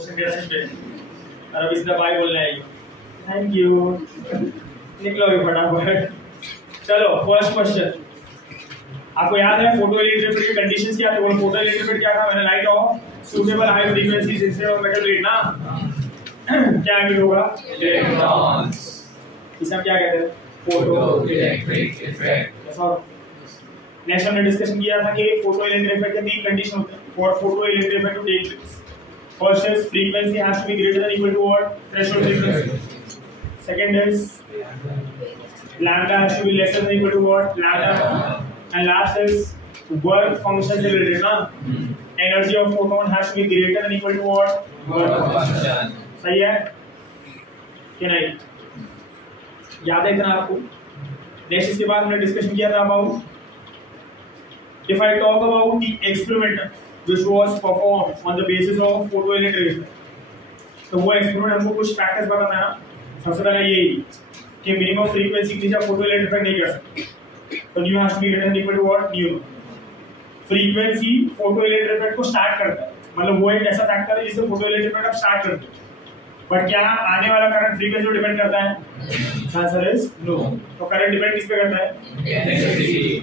और अब इसका बाय बोलना है। थैंक यू, निकलो भी फटाफट। चलो फर्स्ट क्वेश्चन, आपको याद है फोटो इलेक्ट्रिक की कंडीशंस क्या थे? वो फोटो इलेक्ट्रिक क्या था? मैंने light of suitable high frequencies instead of metal rate ना क्या एमिट होगा? इलेक्ट्रॉन्स। इसे हम क्या कहते हैं? Photo electric effect. और नेक्स्ट हमने डिस्कशन किया था कि फोटो इलेक्ट्रिक इफेक्ट के तीन कंडीशन होते हैं for photoelectric effect to take place. First is frequency has to be greater than equal to what? Threshold frequency. Second is lambda has to be lesser than equal to what? Lambda. And last is work function से related ना? Energy of photon has to be greater than equal to what? Work function. सही है? क्या नहीं? याद है इतना आपको? Next इसके बाद हमने डिस्कशन किया था about if I talk about the experiment which was performed on the basis of photoelectric effect। तो वो एक्सपेरिमेंट हमको कुछ फैक्टर्स बताना है ना। सबसे पहले यही कि मिनिमम फ्रीक्वेंसी के नीचे आप फोटोइलेक्ट्रिक इफेक्ट नहीं कर सकते, तो nu has to be greater than equal to what? Nu. Frequency photoelectric effect को स्टार्ट करता है, मतलब वो एक ऐसा फैक्टर है जिससे फोटोइलेक्ट्रिक इफेक्ट आप स्टार्ट करते हो। बट क्या आने वाला करंट फ्रीक्वेंसी पर डिपेंड करता है? Answer is no. तो करंट डिपेंड किस पे करता है?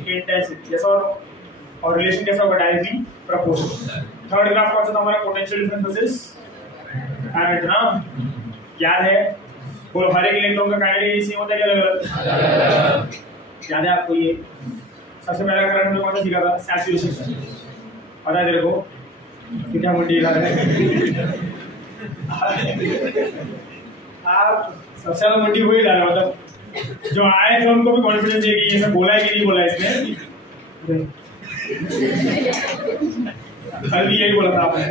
इंटेंसिटी। यस और रिलेशन कैसा होगा? Directly proportional. थर्ड ग्राफ कौन सा था हमारा? पोटेंशियल डिफरेंस वर्सेस करंट ना। याद है? बोलो हर एक इलेक्ट्रॉन का काइनेटिक सेम होता है क्या अलग-अलग? याद है आपको ये? सबसे पहला करंट में कौन सा सीखा था? सैचुरेशन। पता है तेरे को कितना मुंडी लगा है? आप सबसे ज्यादा मुंडी वही डाला, मतलब जो आए थे उनको भी कॉन्फिडेंस है कि ये सब बोला है कि नहीं बोला इसने। कल भी यही बोला था आपने,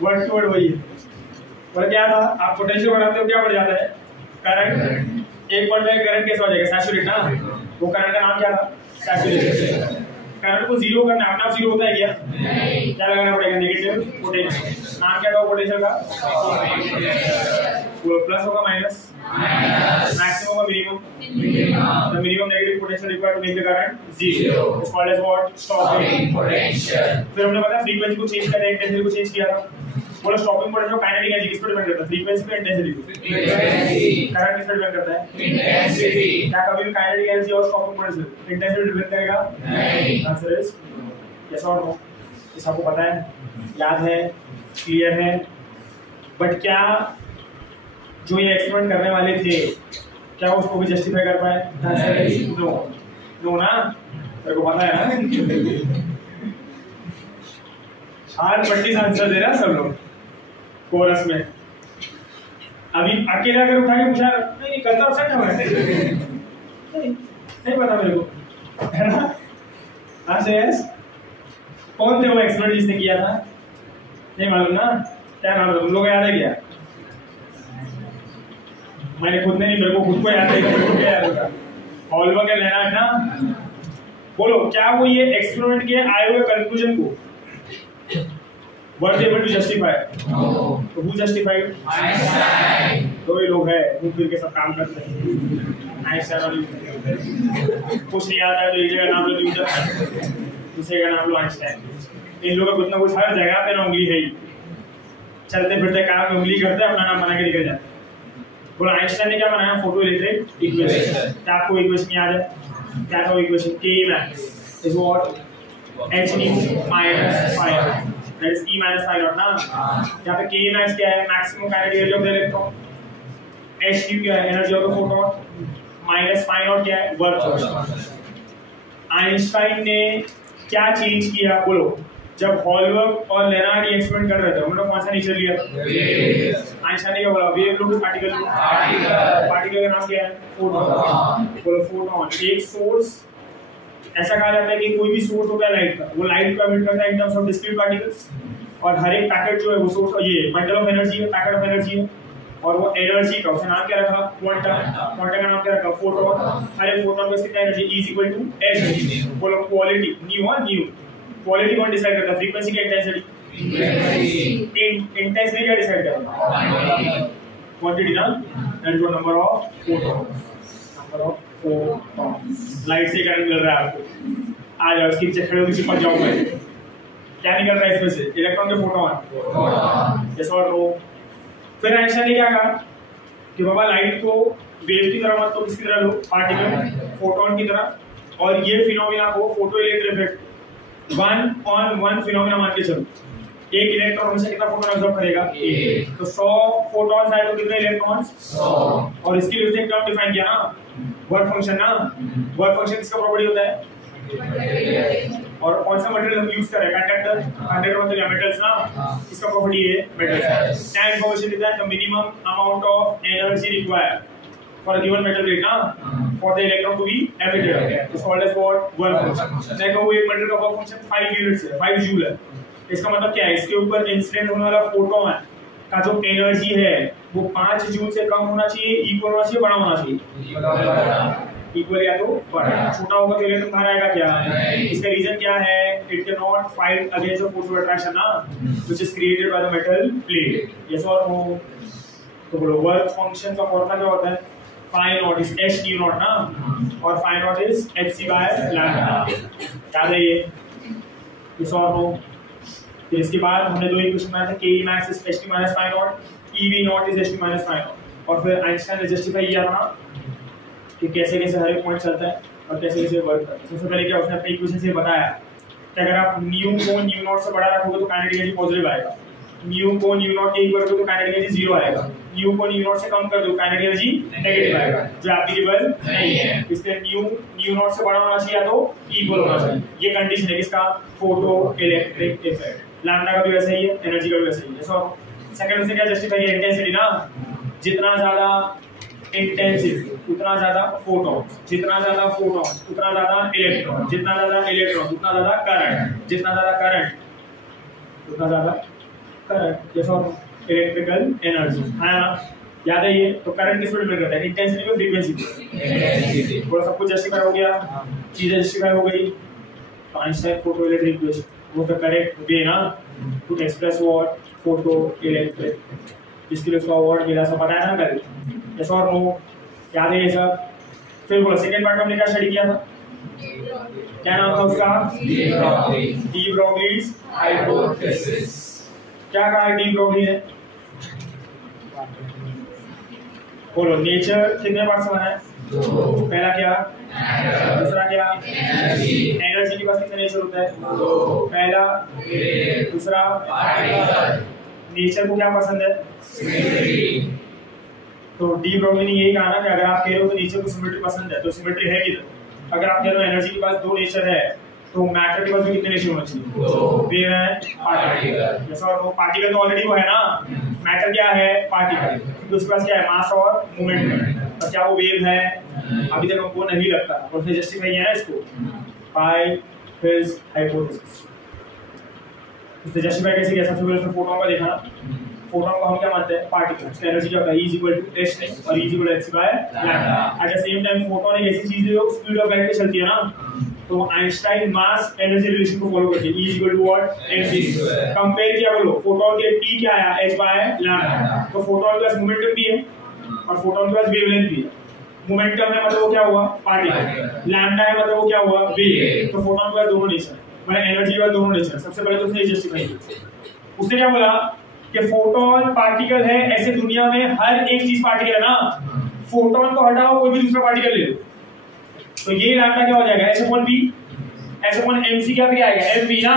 वर्ड टू वर्ड वही है। और क्या था? आप पोटेंशियल बढ़ाते हो क्या बढ़ जाता है? करंट। एक वर्ड में करंट कैसा हो जाएगा? सैचुरेट ना। वो करंट का नाम क्या था? सैचुरेशन। करंट को जीरो करना अपने आप जीरो होता है क्या? नहीं। क्या लगाना पड़ेगा? Negative potential. नाम क्या था पोटेंशियल का? वो प्लस होगा माइनस? मैक्सिमम होगा minimum? The minimum negative potential required to make the current zero is called as what? Stopping potential। फिर हमने बताया फ्रीक्वेंसी को चेंज करते हैं, इंटेंसिटी को चेंज किया था। बोलो स्टॉपिंग पोटेंशियल काइनेटिक एनर्जी किस पर डिपेंड करता है? फ्रीक्वेंसी पे, इंटेंसिटी पे? फ्रीक्वेंसी। करंट किस पर डिपेंड करता है? इंटेंसिटी। क्या कभी भी काइनेटिक एनर्जी और स्टॉपिंग पोटेंशियल इंटेंसिटी पे डिपेंड करेगा? नहीं। आंसर इज यस और नो। ये सबको पता है, याद है, क्लियर है। बट क्या जो ये एक्सपेरिमेंट करने वाले थे क्या उसको भी जस्टिफाई कर पाए? नो। नो ना, तेरे को पता है ना? हार पट्टी से आंसर दे रहा है सब लोग कोरस में। अभी अकेले अगर उठा के पूछा नहीं कल तो सेट है नहीं पता मेरे को, है ना? आंसर कौन थे वो एक्सपर्ट जिसने किया था? नहीं मालूम ना? क्या नाम है तुम लोग? याद है क्या? मैंने खुद ने नहीं, मेरे को खुद को याद है। मेरे को क्या याद होगा? हॉलबर्ग एंड लेनार्ड ना। बोलो क्या वो ये एक्सपेरिमेंट के आए हुए कंक्लूजन को were able to justify? No। तो who justified? आइंस्टाइन। दो ही लोग हैं वो फिर के सब काम करते हैं। आइंस्टाइन और न्यूटन। कुछ नहीं आता है तो एक जगह नाम लो न्यूटन, दूसरे का नाम लो आइंस्टाइन। इन लोगों का कुछ ना कुछ हर जगह पे ना उंगली है ही, चलते फिरते काम में उंगली करते अपना नाम बना के निकल जाते। बोला आइंस्टाइन ने क्या बनाया? Photo electric equation. क्या आपको इक्वेशन याद है? क्या था वो equation? K max is what? h nu minus phi naught, that is E minus phi naught ना। यहाँ पे K max क्या है? Maximum kinetic energy of the electron. h nu क्या है? Energy of the photon. Minus phi naught क्या है? Work function. Einstein ने क्या चेंज किया? बोलो जब हॉलबर्ग और लेनार्ड ये एक्सपेरिमेंट कर रहे थे उन्होंने कौन सा नेचर लिया? आइंस्टाइन ने क्या बोला? Wave to particle. पार्टिकल का नाम क्या है? फोटॉन। बोलो फोटॉन एक सोर्स, ऐसा कहा जाता है कि कोई भी सोर्स होता है लाइट का, वो लाइट को एमिट करता है इन टर्म्स ऑफ डिस्क्रीट पार्टिकल्स। और हर एक पैकेट जो है वो सोर्स, ये बंडल ऑफ एनर्जी है, पैकेट ऑफ एनर्जी है। और वो एनर्जी का उसका नाम क्या रखा? क्वांटम। क्वांटम का नाम क्या रखा? फोटॉन। हर एक फोटॉन में कितना energy? Is equal to h. बोलो क्वालिटी न्यू और न्यू। क्वालिटी कौन डिसाइड करता है? फ्रीक्वेंसी की इंटेंसिटी? इंटेंसिटी क्या डिसाइड करता है? क्वांटिटी ना, एंड जो number of photons. Number of photons. Light से करंट मिल रहा है आपको, आ जाओ इसकी चक्कर में चिपक जाऊंगा। क्या निकल रहा है इसमें से? इलेक्ट्रॉन के फोटोन। यस और नो? फिर आइंस्टाइन ने क्या कहा कि बाबा लाइट को वेव की तरह मत तो किसकी तरह लो, पार्टिकल फोटोन की तरह, और ये फिनोमिना को photo electric effect 1-on-1 phenomena मान के चलो। एक इलेक्ट्रॉन हमेशा कितना फोटोन ऑब्जॉर्ब करेगा? तो 100 फोटॉन्स आए तो कितने इलेक्ट्रॉन्स? 100। और इसके लिए उसने एक टर्म डिफाइन किया ना, वर्क फंक्शन ना। वर्क फंक्शन किसका प्रॉपर्टी होता है? और कौन सा मटेरियल हम यूज कर रहे हैं? कंडक्टर। कंडक्टर मतलब क्या? मेटल्स ना। इसका प्रॉपर्टी है मेटल्स। क्या इन्फॉर्मेशन देता है? The minimum amount of energy required for a given metal weight ना, for the electron to be emitted, it's called as what? Work function। मैं कहूँ एक metal का work function 5 units है, 5 joule है। इसका मतलब क्या है? इसके ऊपर इंसिडेंट होने वाला फोटोन का जो एनर्जी है वो 5 जूल से कम होना चाहिए, इक्वल होना चाहिए, बड़ा होना चाहिए? इक्वल या तो बड़ा। छोटा होगा तो इलेक्ट्रॉन बाहर आएगा क्या? इसका रीजन क्या है? It can not fight against the force of attraction ना, which is created by the metal plate. Yes और नो? तो बोलो वर्क फंक्शन का फॉर्मूला क्या होता है? Phi naught is h nu naught ना, और phi naught is hc by lambda. याद है ये? यस और नो? फिर इसके बाद हमने दो इक्वेशन बनाए थे, ke max is h minus phi naught, ev naught is h minus phi naught, और फिर आइंस्टाइन ने जस्टिफाई किया था कि कैसे कैसे हर एक पॉइंट चलता है और कैसे कैसे वर्क करता है। सबसे पहले क्या उसने अपनी इक्वेशन से बताया कि अगर आप न्यू को न्यू नॉट से बड़ा रखोगे तो काइनेटिक एनर्जी पॉजिटिव आएगा, न्यू को न्यू नॉट के इक्वल करोगे तो काइनेटिक एनर्जी 0 आएगा, न्यू को न्यू नॉट से कम कर दो काइनेटिक एनर्जी नेगेटिव आएगा, जो एप्लीकेबल नहीं है। इसलिए न्यू नॉट से बड़ा होना चाहिए या तो इक्वल होना चाहिए। ये कंडीशन है किसका? Photo electric effect. लैम्डा का भी वैसा ही है, एनर्जी का भी वैसा ही है। सो सेकंड से क्या जस्टिफाई है? इंटेंसिटी ना, जितना ज्यादा इंटेंसिव उतना ज्यादा फोटॉन्स, जितना ज्यादा फोटॉन्स उतना ज्यादा इलेक्ट्रॉन, जितना ज्यादा इलेक्ट्रॉन उतना ज्यादा करंट, जितना ज्यादा करंट उतना ज्यादा करंट। जैसा इलेक्ट्रिकल एनर्जी है ना, याद है ये? तो करंट किस पे डिपेंड करता है? इंटेंसिटी और फ्रीक्वेंसी पे। थोड़ा सब कुछ जस्टिफाई हो गया, चीजें जस्टिफाई हो गई, तो आइंस्टाइन फोटो इलेक्ट्रिक इक्वेशन वो द करेक्ट वे ना to express what? Photoelectric, जिसके लिए उसका वर्ड मिला सब बताया ना कल। यस और नो? याद है ये सब? फिर बोलो सेकंड पार्ट में हमने क्या स्टडी किया था? क्या नाम था उसका? D Broglie's hypothesis. क्या कहा डी ब्रोगली ने? बोलो नेचर कितने पार्ट से बना है? पहला क्या? दूसरा क्या? एनर्जी के पास कितने नेचर होता है? पहला, दूसरा, नेचर को क्या पसंद है? सिमेट्री। तो डी ब्रोगली ने यही कहा ना कि अगर आप कह रहे हो तो नेचर को सिमेट्री पसंद है, तो सिमेट्री है किधर? अगर आप कह रहे हो एनर्जी के पास 2 नेचर है, तो मैटर के पास भी कितने नेचर होने चाहिए? वेव है, पार्टिकल। जैसा और पार्टिकल तो ऑलरेडी वो है ना, मैटर क्या है? पार्टिकल। तो उसके पास क्या है? मास और मोमेंटम। और क्या वो वेव है? अभी तक हमको नहीं लगता, और फिर जस्टिफाई किया है इसको बाय हिज हाइपोथेसिस। इससे जस्टिफाई कैसे किया? सबसे पहले उसने फोटॉन का देखा ना, फोटॉन को हम क्या मानते हैं? पार्टिकल। उसका एनर्जी क्या होता है? E = h नहीं, और E = hc by lambda. At the same time photon एक ऐसी चीज है जो स्पीड ऑफ लाइट पे चलती है ना, तो आइंस्टाइन मास एनर्जी रिलेशन को फॉलो करते हैं। E = what? mc²। कंपेयर किया, बोलो फोटॉन के P क्या आया? h by lambda. तो फोटॉन के पास मोमेंटम भी है और फोटॉन के पास वेवलेंथ भी है। मोमेंटम है मतलब वो क्या हुआ? पार्टिकल। लैम्डा है मतलब वो क्या हुआ? वेव। तो फोटॉन के पास दोनों नेचर है, मतलब एनर्जी के पास दोनों नेचर। सबसे पहले तो उसने जस्टिफाई किया, उसने क्या बोला कि फोटॉन पार्टिकल है। ऐसे दुनिया में हर एक चीज पार्टिकल है ना, फोटॉन को हटाओ कोई भी दूसरा पार्टिकल ले लो, तो ये लैम्डा क्या हो जाएगा? h/v। h/mc क्या भी आएगा? mv ना,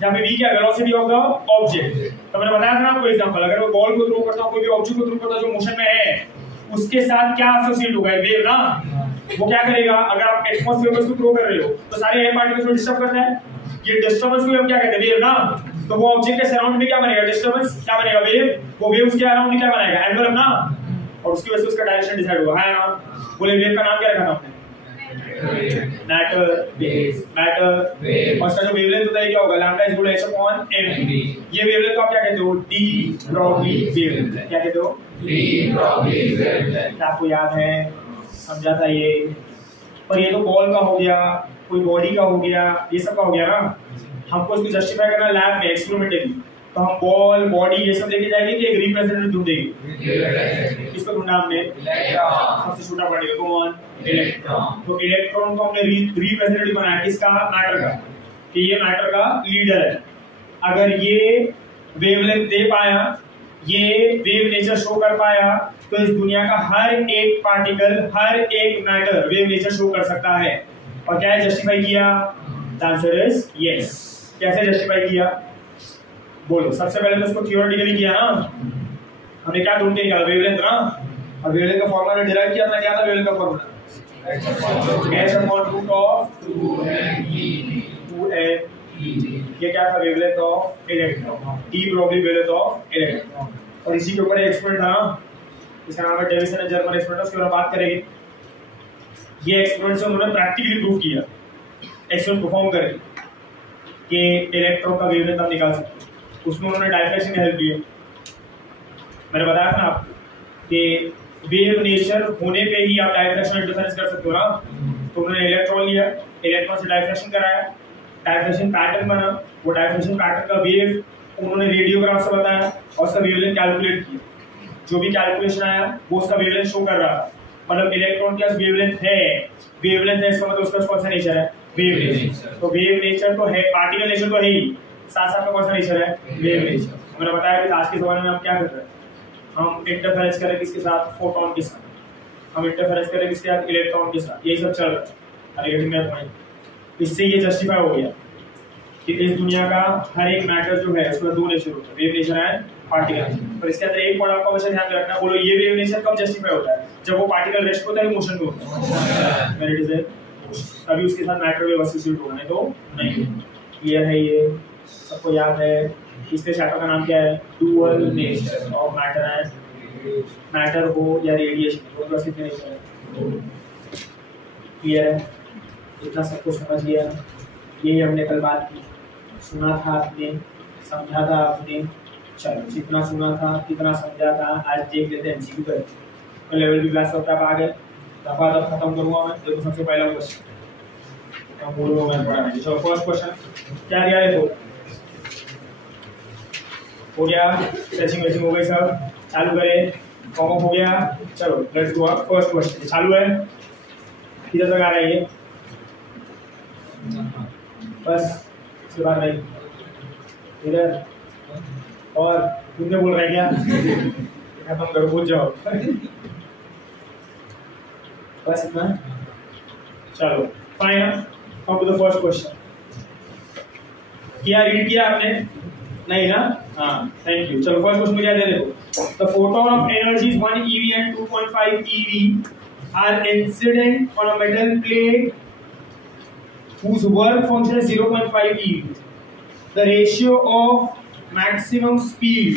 जहां पे v क्या? Velocity of the object. तो मैंने बताया था ना आपको एग्जांपल, अगर मैं बॉल को थ्रो करता हूं, कोई भी ऑब्जेक्ट को थ्रो करता हूं जो मोशन में है, उसके साथ क्या एसोसिएट होगा? वेव ना। वो क्या करेगा? अगर आप एटमॉस्फेयर में उसको थ्रो कर रहे हो तो सारे एयर पार्टिकल्स को डिस्टर्ब करता है, ये डिस्टर्बेंस को हम क्या कहते हैं? वेव ना। तो वो ऑब्जेक्ट के सराउंड में क्या बनेगा? डिस्टर्बेंस। क्या बनेगा? वेव। वो वेव उसके अराउंड क्या बनाएगा? एनवलप ना, और उसकी वजह से उसका डायरेक्शन डिसाइड होगा, है ना? बोले वेव का नाम क्या रखा था आपने? Matter wave. Matter wave. और इसका जो वेवलेंथ होता है क्या होगा? Lambda = h/mv। ये वेवलेंथ को आप क्या कहते हो? De Broglie wavelength. क्या कहते हो? De Broglie wavelength. आपको याद है? समझा था ये? पर ये तो बॉल का हो गया, कोई बॉडी का हो गया, ये सब का हो गया ना। हमको इसको जस्टिफाई करना लैब में एक्सपेरिमेंटली, तो हम बॉल बॉडी ये सब लेके जाएंगे कि एक रिप्रेजेंटेटिव ढूंढेंगे। किसको ढूंढा हमने? इलेक्ट्रॉन। सबसे छोटा पड़ेगा कौन? इलेक्ट्रॉन। तो इलेक्ट्रॉन को हमने रिप्रेजेंटेटिव बनाया किसका? मैटर का, कि ये मैटर का लीडर है। अगर ये वेवलेंथ दे पाया, ये वेव नेचर शो कर पाया, तो इस दुनिया का हर एक पार्टिकल, हर एक मैटर वेव नेचर शो कर सकता है। और क्या है जस्टिफाई किया? The answer is yes. कैसे जस्टिफाई किया बोलो? सबसे पहले तो उसको थियोरेटिकली किया ना, हमने क्या ढूंढ के निकाला? वेवलेंथ ना। और वेवलेंथ का फॉर्मूला डिराइव किया था, क्या था वेवलेंथ का फॉर्मूला? ये क्या था? Wavelength of electron, T probably wavelength of electron. और इसी के ऊपर एक्सपेरिमेंट था ना, इसका नाम है डेविसन एंड जर्मन एक्सपेरिमेंट, उसके बारे में बात करेंगे। ये एक्सपेरिमेंट से उन्होंने प्रैक्टिकली प्रूव किया, एक्सपेरिमेंट परफॉर्म करके, कि इलेक्ट्रॉन का वेवलेंथ आप निकाल सकते हो। उसमें उन्होंने डायफ्रैक्शन की हेल्प ली है। मैंने बताया था ना आपको कि वेव नेचर होने पे ही आप डायफ्रैक्शन इंटरफेरेंस कर सकते हो ना। तो उन्होंने इलेक्ट्रॉन लिया, इलेक्ट्रॉन से डायफ्रैक्शन कराया, डायफ्रैक्शन पैटर्न बना, वो डायफ्रैक्शन पैटर्न का वेव उन्होंने रेडियोग्राफ से बताया और उसका वेवलेंथ कैलकुलेट किया। जो भी कैलकुलेशन आया वो उसका वेवलेंथ शो कर रहा था। मतलब इलेक्ट्रॉन के पास वेवलेंथ है, वेवलेंथ है, इसका मतलब उसका कौन सा नेचर है? Wave nature. तो वेव नेचर तो है, पार्टिकल नेचर तो है ही, साथ साथ में कौन सा नेचर है? Wave nature. मैंने बताया कि आज के जमाने में हम क्या कर रहे हैं, हम इंटरफेरेंस करें किसके साथ? फोटोन के साथ। हम इंटरफेरेंस करें किसके साथ? इलेक्ट्रॉन के साथ। यही सब चल रहा है। इससे ये जस्टिफाई हो गया कि इस दुनिया का हर एक मैटर जो है उसमें दो नेचर होता है, wave nature and particle nature. पर इसके अंदर एक पॉइंट आपको हमेशा ध्यान रखना, बोलो ये वेव नेचर कब जस्टिफाई होता है? जब वो पार्टिकल रेस्ट होता है, मोशन में होता है, when it is in motion, तभी उसके साथ मैटर वेव एसोसिएट होना है। तो नहीं, क्लियर है? ये सबको याद है? इसके चैप्टर का नाम क्या है? Dual nature of matter and matter हो या रेडिएशन, दोनों का सिर्फ नेचर है। क्लियर है? इतना सबको समझ लिया? यही हमने कल बात की, सुना था आपने, समझा था आपने। चलो, जितना सुना था, कितना समझा था, आज देख लेते हैं एमसीक्यू करके। लेवल की क्लास सब आ गए, दफा दफ खत्म करूंगा मैं। देखो सबसे पहला क्वेश्चन हम बोलूंगा मैं पढ़ा नहीं। चलो फर्स्ट क्वेश्चन क्या दिया है? तो हो गया, स्ट्रेचिंग वेचिंग हो गई, सब चालू करें, वार्म अप हो गया। चलो लेट्स गो। फर्स्ट क्वेश्चन चालू है, किधर तक आ रहा है ये? बस इसके बाद नहीं, इधर। और तुमने बोल रहा है क्या? खत्म करो, पूछ जाओ, बस इतना। चलो fine, come to the first question. क्या रीड किया आपने? नहीं ना? हाँ, थैंक यू। चलो फर्स्ट क्वेश्चन क्या दे? देखो, the photon of energies 1 eV and 2.5 eV are incident on a metal plate whose work function is 0.5 eV. The ratio of maximum speed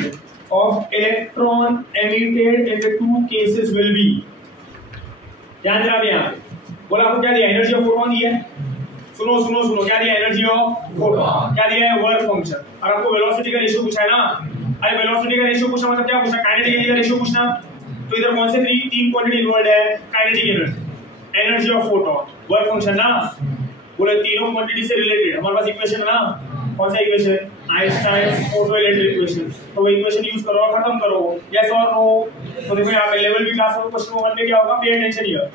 of electron emitted in the two cases will be. ध्यान देना यहाँ पे। बोला आपको क्या दिया? Energy of photon दिया है। सुनो सुनो सुनो, क्या दिया? Energy of photon. क्या दिया है? Work function. और आपको वेलोसिटी का रेशियो पूछा है ना? अरे वेलोसिटी का रेशियो पूछा मतलब क्या पूछा? काइनेटिक एनर्जी का रेशियो पूछना। तो इधर कौन से तीन क्वांटिटी इन्वॉल्व है? Kinetic energy, energy of photon, work function ना। बोले तीनों क्वांटिटी से रिलेटेड हमारे पास इक्वेशन है ना। कौन सा equation? Einstein photoelectric equation. तो वो इक्वेशन यूज करो और खत्म करो, यस और नो। तो देखो यहाँ पे लेवल की क्लास में क्वेश्चन 1 में क्या होगा? Pay attention here.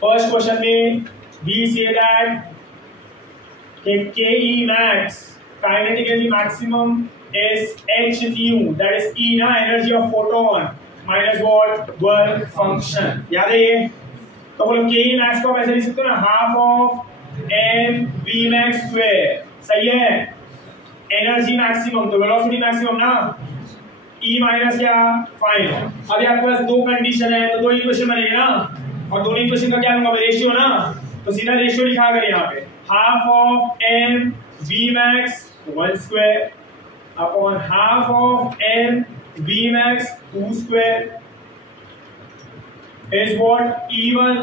First question में we say that Ke max kinetic energy maximum is h nu, that is E ना, energy of photon minus what? work function। याद है ये? तो बोलो Ke max को ऐसे लिख सकते हो ना, half of m v max square। सही है? एनर्जी मैक्सिमम तो वेलोसिटी मैक्सिमम ना, E माइनस क्या? फाइव। अभी आपके पास दो कंडीशन है तो दो इक्वेशन बनेंगे ना, और दोनों इक्वेशन का क्या होगा? रेशियो ना। तो सीधा रेशियो लिखा अगर यहाँ पे, half of m v max whole square upon half of m v max 2 square is what? E1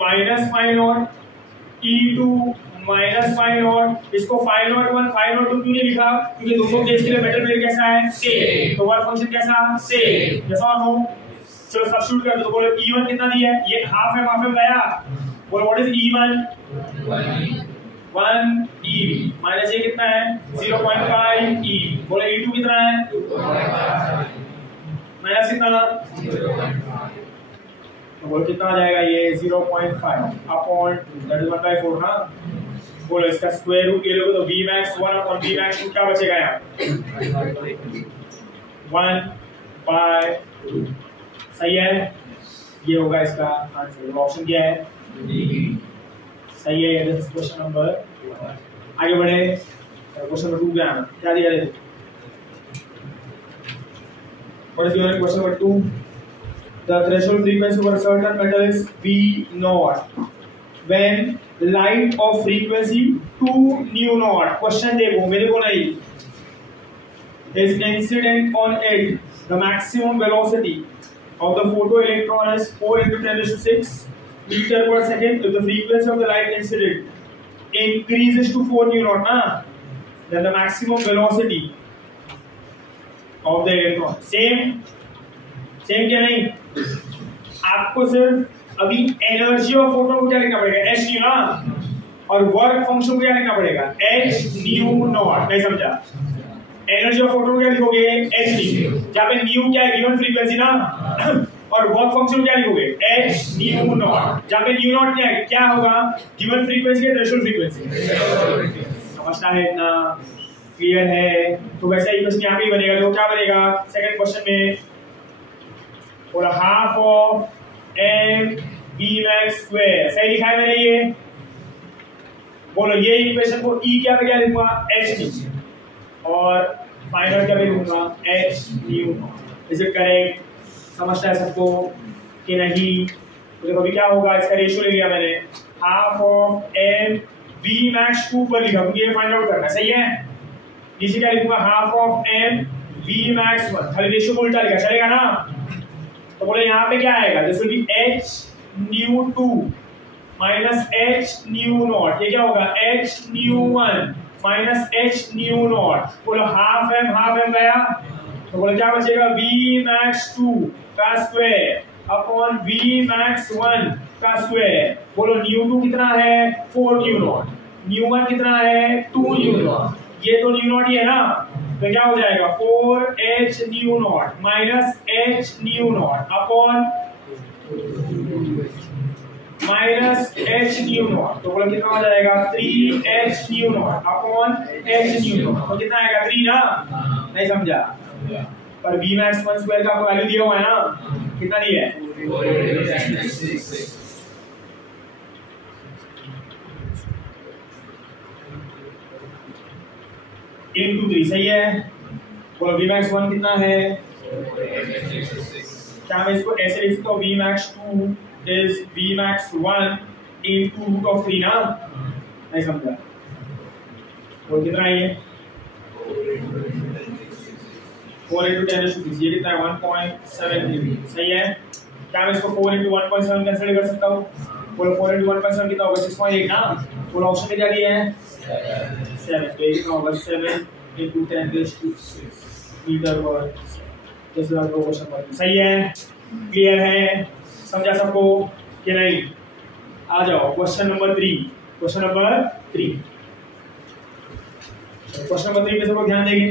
minus phi naught, E2 minus phi naught. इसको फाइ नॉट 1 फाइ नॉट 2 क्यों नहीं लिखा? क्योंकि दोनों केस के लिए मेटल प्लेट कैसा है? सेम। तो वर्क फंक्शन कैसा? सेम। जैसा हो। चलो सब्स्टिट्यूट कर दो। तो बोलो E1 कितना दिया है? ये हाफ है, हाफ में गया। बोलो what is E1? 1 eV minus ये कितना है? 0.5 eV। बोलो E2 कितना है? 2.5 माइनस कितना? 0.5। तो बोलो कितना आ जाएगा ये 0.5 अपॉन दैट इज 1/4 ना। बोलो इसका स्क्वायर रूट ले लोगे तो Vmax 1 अपॉन Vmax 2 क्या बचेगा यहाँ 1/2। सही है, ये होगा इसका आंसर। ऑप्शन क्या है? सही है। This is question number. आगे बढ़े, क्वेश्चन नंबर 2 क्या दिया है? What is given in question number 2? The threshold frequency for a certain metal is V0 when light of frequency 2 nu naught, question देखो मेरे को नहीं, is incident on it. The maximum velocity of the photoelectron is 4 into 10⁶ meter per second. If the frequency of the light incident increases to 4 nu naught, then the maximum velocity of the electron same क्या नहीं? आपको सिर्फ अभी energy of photon को क्या लिखना पड़ेगा h new ना, और वर्क फंक्शन को क्या लिखना पड़ेगा h न्यू नॉट। नहीं समझा? एनर्जी ऑफ फोटोन को क्या लिखोगे h न्यू, जहाँ पे न्यू क्या है गिवन फ्रीक्वेंसी ना, और वर्क फंक्शन क्या लिखोगे h न्यू नॉट, जहाँ पे न्यू नॉट क्या है, क्या होगा गिवन फ्रीक्वेंसी के थ्रेशोल्ड फ्रीक्वेंसी। समझना है इतना? क्लियर है? तो वैसे ही क्वेश्चन यहाँ पे बनेगा, तो क्या बनेगा सेकंड क्वेश्चन में, और half of m Vmax square. सही लिखा है मैंने ये? बोलो ये इक्वेशन को E क्या पे क्या लिखूंगा h, और फाइनल क्या पे लिखूंगा h new. Is it correct? समझता है सबको कि नहीं? तो देखो अभी क्या होगा, इसका रेशियो ले लिया मैंने, हाफ ऑफ m Vmax 2 पर लिखा, क्योंकि ये फाइंड आउट करना है। सही है? नीचे क्या लिखूंगा हाफ ऑफ m Vmax 1, खाली रेशियो को उल्टा लिखा, चलेगा ना? तो बोले यहाँ पे क्या आएगा, this will B h new 2 minus h nu not. ये क्या होगा h new 1 minus h nu not. बोलो हाफ m गया, तो बोले क्या बचेगा Vmax 2 का स्क्वायर अपॉन Vmax 1 का स्क्वायर। बोलो न्यू 2 कितना है 4 न्यू नॉट, न्यू 1 कितना है 2 न्यू नॉट, ये तो न्यू नॉट ही है ना, तो क्या हो जाएगा 4h new not minus h nu not upon minus h nu not. तो बोलो कितना हो जाएगा 3h new not upon h nu not. तो कितना आएगा 3 ना? नहीं समझा? पर Vmax 1 स्क्वायर का वैल्यू दिया हुआ है ना, कितना दिया है? into 3। सही है? बोलो Vmax 1 कितना है? क्या मैं इसको ऐसे लिख सकता हूँ Vmax 2 is Vmax 1 into root of 3 ना? नहीं समझा? और कितना है ये? 4 into 10⁶, ये कितना है 1.73। सही है? क्या मैं इसको 4 into 1.7 कैंसिल कर सकता हूँ? बोलो 4 into 1.7 कितना होगा 6.8 ना? बोलो ऑप्शन में क्या दिया है 7, तो ये कितना होगा 7 into 10⁶ मीटर पर क्वेश्चन। सही है? क्लियर है? समझा सबको कि नहीं? आ जाओ क्वेश्चन नंबर 3। क्वेश्चन नंबर 3 पे सबको ध्यान देंगे।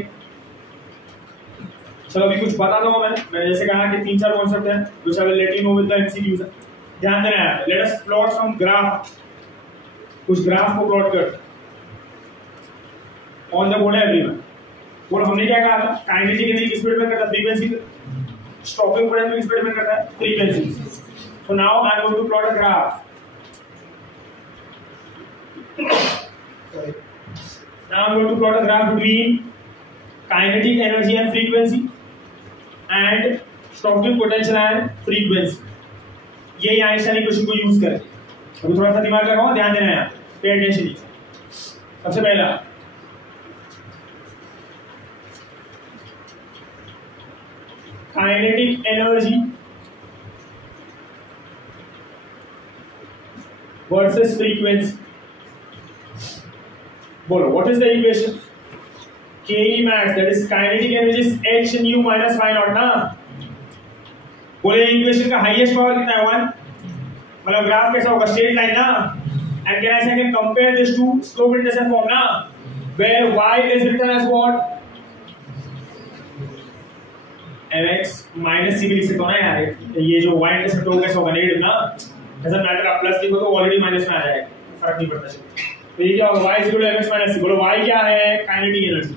चलो अभी कुछ बताता हूँ मैंने जैसे कहा कि 3-4 कॉन्सेप्ट है which I will let you know with the MCQs। ध्यान देना है। Let us plot some graph। कुछ ग्राफ को प्लॉट कर ऑन द बोर्ड है एवरीवन। बोलो हमने क्या कहा था, काइनेटिक एनर्जी किस पे डिपेंड करता है? फ्रीक्वेंसी। स्टॉपिंग पोटेंशियल किस पे डिपेंड करता है? Frequency. So now I am going to plot a graph। Now I am going to plot a graph between kinetic energy and frequency and stopping potential and frequency। ये Einstein equation को use करके अभी थोड़ा सा दिमाग लगाओ, ध्यान देना है, पे अटेंशन। सबसे पहला काइनेटिक एनर्जी वर्सेस फ्रीक्वेंसी। बोलो what is the equation? Ke max, that is kinetic energy is h nu minus phi naught ना। बोले इक्वेशन का हाईएस्ट पावर कितना है 1, मतलब ग्राफ कैसा होगा स्ट्रेट लाइन ना। And can I can compare this to slope intercept form ना, where y is written as what? mx minus C भी लिख सकते हो ना यार, ये जो y इंटरसेप्ट होगा कैसा होगा, नेगेटिव ना, डजंट मैटर, आप प्लस लिखो तो ऑलरेडी माइनस में आ जाएगा, फर्क नहीं पड़ता। तो ये क्या होगा, y equal to mx minus C. बोलो y क्या है, काइनेटिक एनर्जी,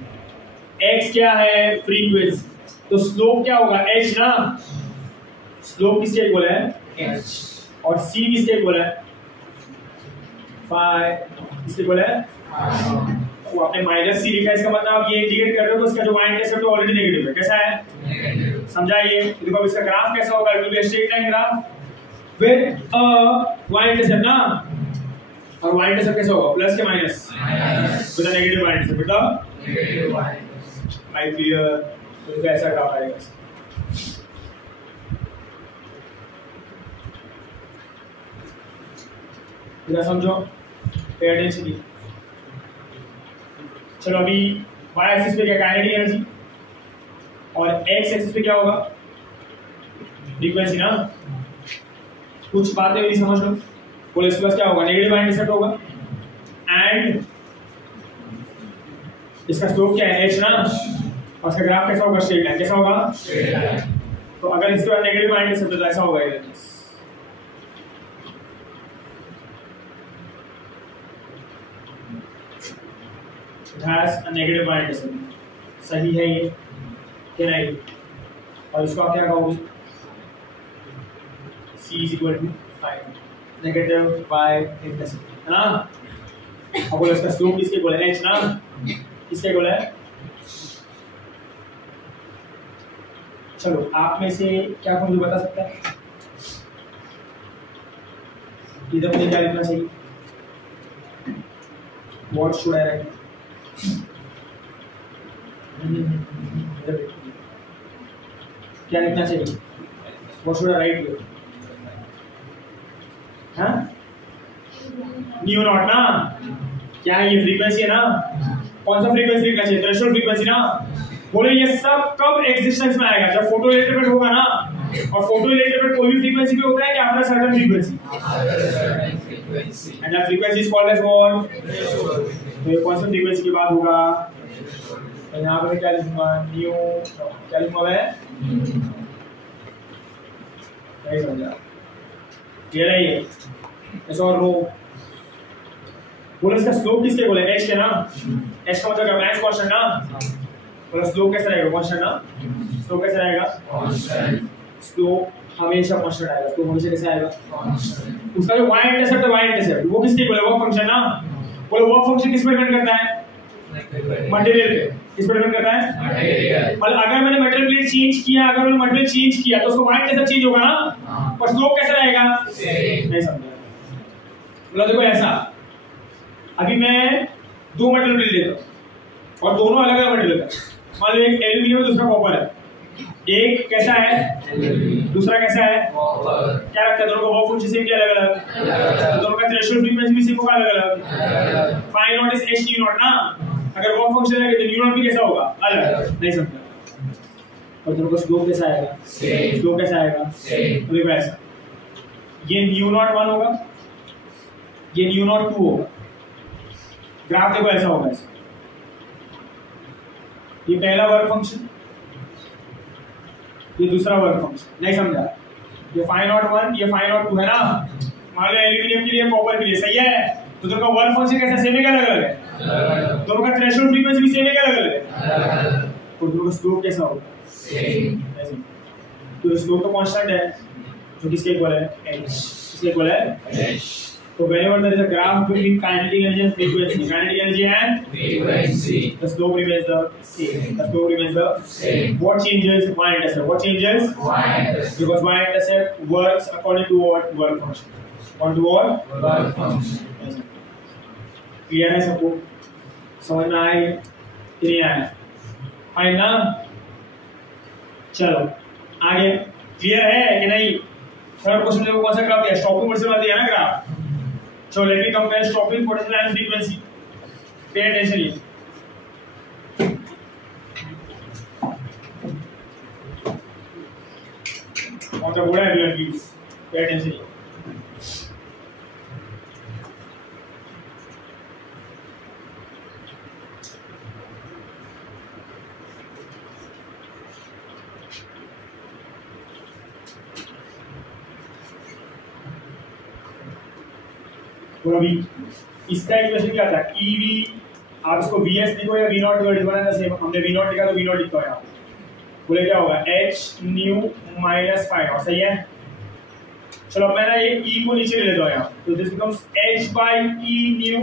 x क्या है, फ्रीक्वेंसी, तो स्लोप क्या होगा, h ना, स्लोप किसके इक्वल है, h, और c किसके इक्वल है, फाई, किसके इक्वल है, तो आपने माइनस सी लिखा, इसका मतलब आप ये इंडिकेट कर रहे हो तो इसका जो y इंटरसेप्ट ऑलरेडी नेगेटिव है, कैसा है, नेगेटिव, समझाइए। देखो अब इसका ग्राफ कैसा होगा, it will be a straight line graph with a y intercept ना, और y इंटरसेप्ट कैसा होगा, प्लस के minus, with a negative y intercept, with negative y, I clear, तो ऐसा ग्राफ आएगा। इधर समझो, पे अटेंशन। चलो अभी y एक्सिस पे क्या, काइनेटिक एनर्जी, और x एक्सिस पे क्या होगा, फ्रीक्वेंसी ना, कुछ बातें मेरी समझ लो। बोलो इसके पास क्या होगा, नेगेटिव y इंटरसेप्ट होगा, एंड इसका स्लोप क्या है, h ना, और इसका ग्राफ कैसा होगा, स्ट्रेट लाइन, कैसा होगा, स्ट्रेट लाइन। तो अगर इसके पास नेगेटिव y इंटरसेप्ट है तो ऐसा होगा, it has a negative y intercept, सही है ये क्या नहीं, और इसको आप क्या कहोगे, c is equal to 5 negative y intercept, है ना। अब बोलो इसका स्लोप किसके इक्वल है, h ना, किसके इक्वल है। चलो आप में से क्या कोई मुझे बता सकता है, इधर मुझे क्या लिखना चाहिए, what should I write, क्या लिखना चाहिए, what should I write here, हाँ, न्यू नॉट ना, क्या है ये, फ्रीक्वेंसी है ना, कौन सा फ्रीक्वेंसी लिखना चाहिए, थ्रेशोल्ड फ्रीक्वेंसी ना। बोलो ये सब कब एग्जिस्टेंस में आएगा, जब फोटो इलेक्ट्रिक होगा ना, और फोटो इलेक्ट्रिक कोई भी फ्रीक्वेंसी पे होता है कि after certain frequency, and that frequency is called as what, तो ये कौन सा फ्रीक्वेंसी की बात होगा, तो यहाँ पे क्या लिखूंगा, न्यू, क्या लिखूंगा मैं, नहीं समझा, ये रही है ऐसा, और रो। बोलो इसका स्लोप किसके बोले, h के ना, h का मतलब क्या, प्लैंक्स कांस्टेंट ना, बोलो स्लोप कैसा रहेगा, कांस्टेंट ना, स्लोप कैसा रहेगा, कांस्टेंट, स्लोप हमेशा कांस्टेंट आएगा, तो हमेशा कैसे आएगा, कांस्टेंट। उसका जो y इंटरसेप्ट है, y इंटरसेप्ट वो किसके बोले, वर्क फंक्शन ना, बोलो वर्क फंक्शन किस पे डिपेंड करता है, मटेरियल पे, किस पे डिपेंड करता है, मटेरियल। और अगर मैंने मटेरियल प्लेट चेंज किया, अगर मैंने मटेरियल चेंज किया तो उसका y इंटरसेप्ट चेंज होगा ना, और स्लोप कैसा रहेगा, नहीं समझा। बोलो देखो ऐसा, अभी मैं दो मटेरियल प्लेट लेता हूं और दोनों अलग अलग मटेरियल है, मान लो एक एल्यूमिनियम है दूसरा कॉपर है, एक कैसा है, दूसरा कैसा है, क्या लगता है, दोनों का वर्क फंक्शन सेम क्या, अलग अलग, दोनों का थ्रेशोल्ड फ्रीक्वेंसी भी सेम होगा, अलग अलग, phi naught is h nu naught ना, अगर वर्क फंक्शन है तो न्यू नॉट भी कैसा होगा, अलग, नहीं समझा। और दोनों का स्लोप कैसा आएगा, सेम, स्लोप कैसा आएगा, सेम, तो देखो ऐसा, ये न्यू नॉट 1 होगा, ये न्यू नॉट 2 होगा, ग्राफ देखो ऐसा होगा, ऐसा, ये पहला वर्क फंक्शन, ये दूसरा वर्क फंक्शन, नहीं समझा, ये फाई नॉट 1, ये फाई नॉट 2 है ना, मान लो एल्यूमिनियम के लिए, कॉपर के लिए, सही है, तो दोनों का वर्क फंक्शन कैसा, सेम है क्या, अलग अलग है, दोनों का थ्रेशोल्ड फ्रीक्वेंसी भी सेम है क्या, अलग अलग है, और दोनों का स्लोप कैसा होगा, सेम, तो स्लोप तो कांस्टेंट है, जो किसके इक्वल है, h, किसके इक्वल है, h। So whenever there is a graph between kinetic energy and frequency, kinetic energy and frequency, the slope remains the same. The slope remains the same. What changes? Y-intercept. What changes? Y-intercept. Because Y-intercept works according to what? Work function. According to what? Work function. Clear है सबको? समझ में आए? नहीं आया? Fine ना? चलो आगे क्लियर है कि नहीं? थर्ड क्वेश्चन देखो कौन सा ग्राफ दिया? स्टॉपिंग पोटेंशियल वाला दिया ना graph. So let me compare stopping potential and frequency. Pay attention here. On the board I will use. Pay attention here. बोलो अभी इसका इक्वेशन क्या था? EV, आप इसको VS लिखो या V0 लिखो, इट वन द सेम। हमने V0 लिखा तो V0 लिखो यहाँ। बोले क्या होगा? H nu minus phi naught, सही है। चलो अब मैं ना ये E को नीचे ले लेता हूँ यहाँ, तो this becomes H by E nu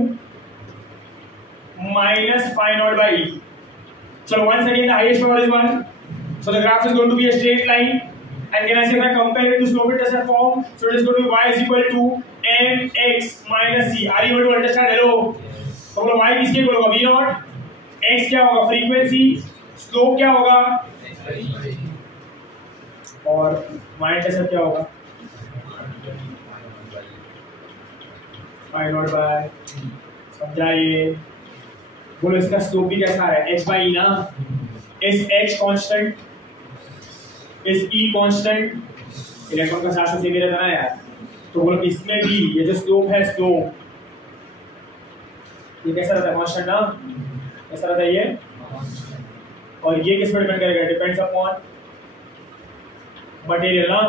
minus phi naught by E। चलो once again the highest power is 1, so the graph is going to be a straight line, and can I say if I compare it to slope intercept form, so it is going to be y is equal to mx minus c। Are you able to understand? Hello, तो बोलो y किसके equal होगा? v0, x क्या होगा? Frequency, slope क्या होगा? और y intercept क्या होगा? फाइ नॉट बाय, समझा ये? बोलो इसका स्लोप भी कैसा है? h by e ना। इस h कांस्टेंट, इस e कांस्टेंट, इलेक्ट्रॉन का चार्ज सेम ही रहता है यार। तो बोलो इसमें भी ये जो स्लोप है, स्लोप ये कैसा रहता है? कांस्टेंट ना। कैसा रहता है ये? और ये किस पर डिपेंड करेगा? डिपेंड्स अपॉन मटेरियल ना।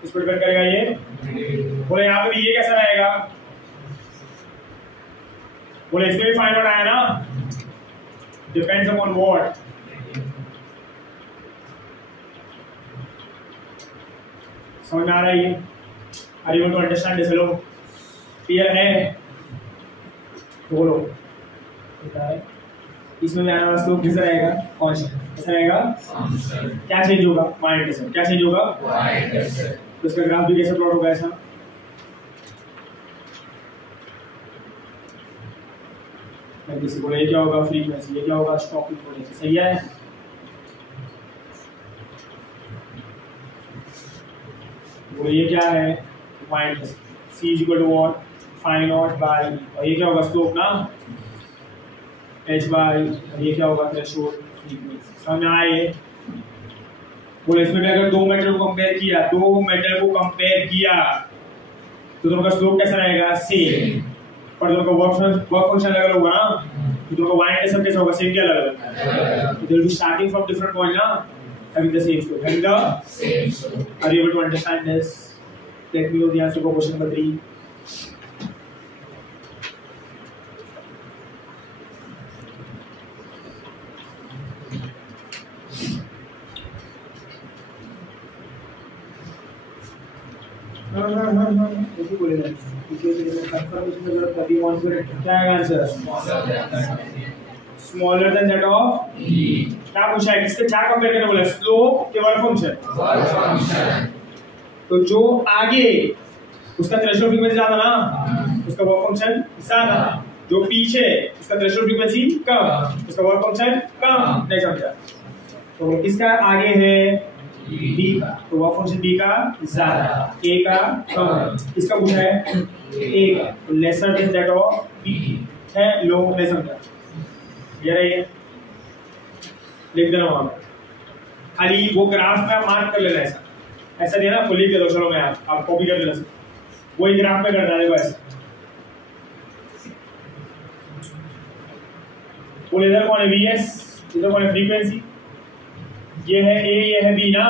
किस पर डिपेंड करेगा ये? बोले यहाँ पे भी ये कैसा रहेगा? बोले इसमें भी फाइंड आउट आया ना। Depends upon what? समझ में आ रहा है ये? Are you able to understand this? Hello, clear है? बोलो इसमें भी आने वाला स्लोप किस रहेगा? कांस्टेंट। कैसा रहेगा? क्या चेंज होगा? y intercept. क्या चेंज होगा? y intercept. तो इसका ग्राफ भी कैसे प्लॉट होगा? ऐसा किसी को ये क्या होगा? फ्रीक्वेंसी। ये क्या होगा? Stopping potential. सही है? वो ये क्या है? Point c is equal to what? Phi naught by, और ये क्या होगा? स्लोप ना, h बाय, ये क्या होगा? Threshold frequency. समझ में आया ये? बोले इसमें भी अगर दो मेटल को कंपेयर किया, तो दोनों का स्लोप कैसा रहेगा? सेम। और दोनों का वर्क फंक्शन अलग होगा ना, तो दोनों का y इंटरसेप्ट कैसा होगा? सेम क्या अलग? तो they will be starting from different point ना, having the same slope, having the same slope. Are you able to understand this? Let me know the answer for question number 3. Smaller than that of E। क्या पूछा है? किसके क्या compare करने बोला? Slope के work function. तो जो आगे उसका थ्रेशोल्ड फ्रीक्वेंसी ज्यादा ना, उसका वर्क फंक्शन ज्यादा। जो पीछे उसका थ्रेशोल्ड फ्रीक्वेंसी कम, उसका वर्क फंक्शन कम। नहीं समझा? तो किसका आगे है? B का, तो वर्क फंक्शन B का ज्यादा, A का कम। किसका पूछा है? A का, तो lesser than that of B है। लो, नहीं समझा? ये रही लिख देना वहां पे, खाली वो ग्राफ में मार्क कर लेना। ऐसा नहीं है ना, आपको लिख दे दो। चलो मैं आप कॉपी कर लेना, वही ग्राफ में करना है। ऐसा बोले इधर कौन है? VS, इधर कौन है? फ्रीक्वेंसी। ये है A, ये है B ना।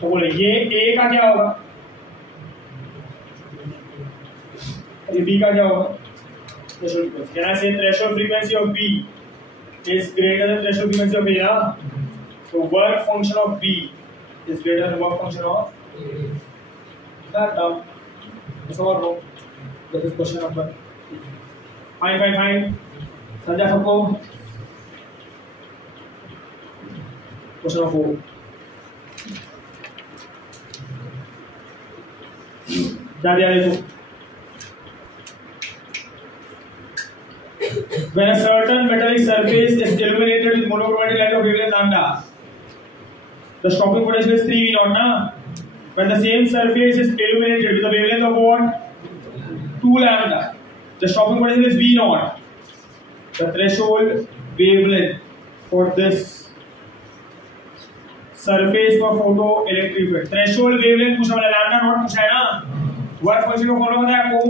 तो बोले ये A का क्या होगा? ये B का क्या होगा? threshold frequency. Can I say threshold frequency of B is greater than threshold frequency of A? ना? So work function of B is greater than work function of A. That term is over. No, that is question number. Fine. समझा सबको? Question number 4. क्या दिया देखो? When a certain metallic surface is illuminated with monochromatic light of wavelength lambda, the stopping potential is 3V0 ना? When the same surface is illuminated with a wavelength of what? 2 lambda, the stopping potential is V0. The threshold wavelength for this surface for photoelectric field. Threshold wavelength पूछा वाला, lambda not पूछा है ना? Work function को follow करना है आपको।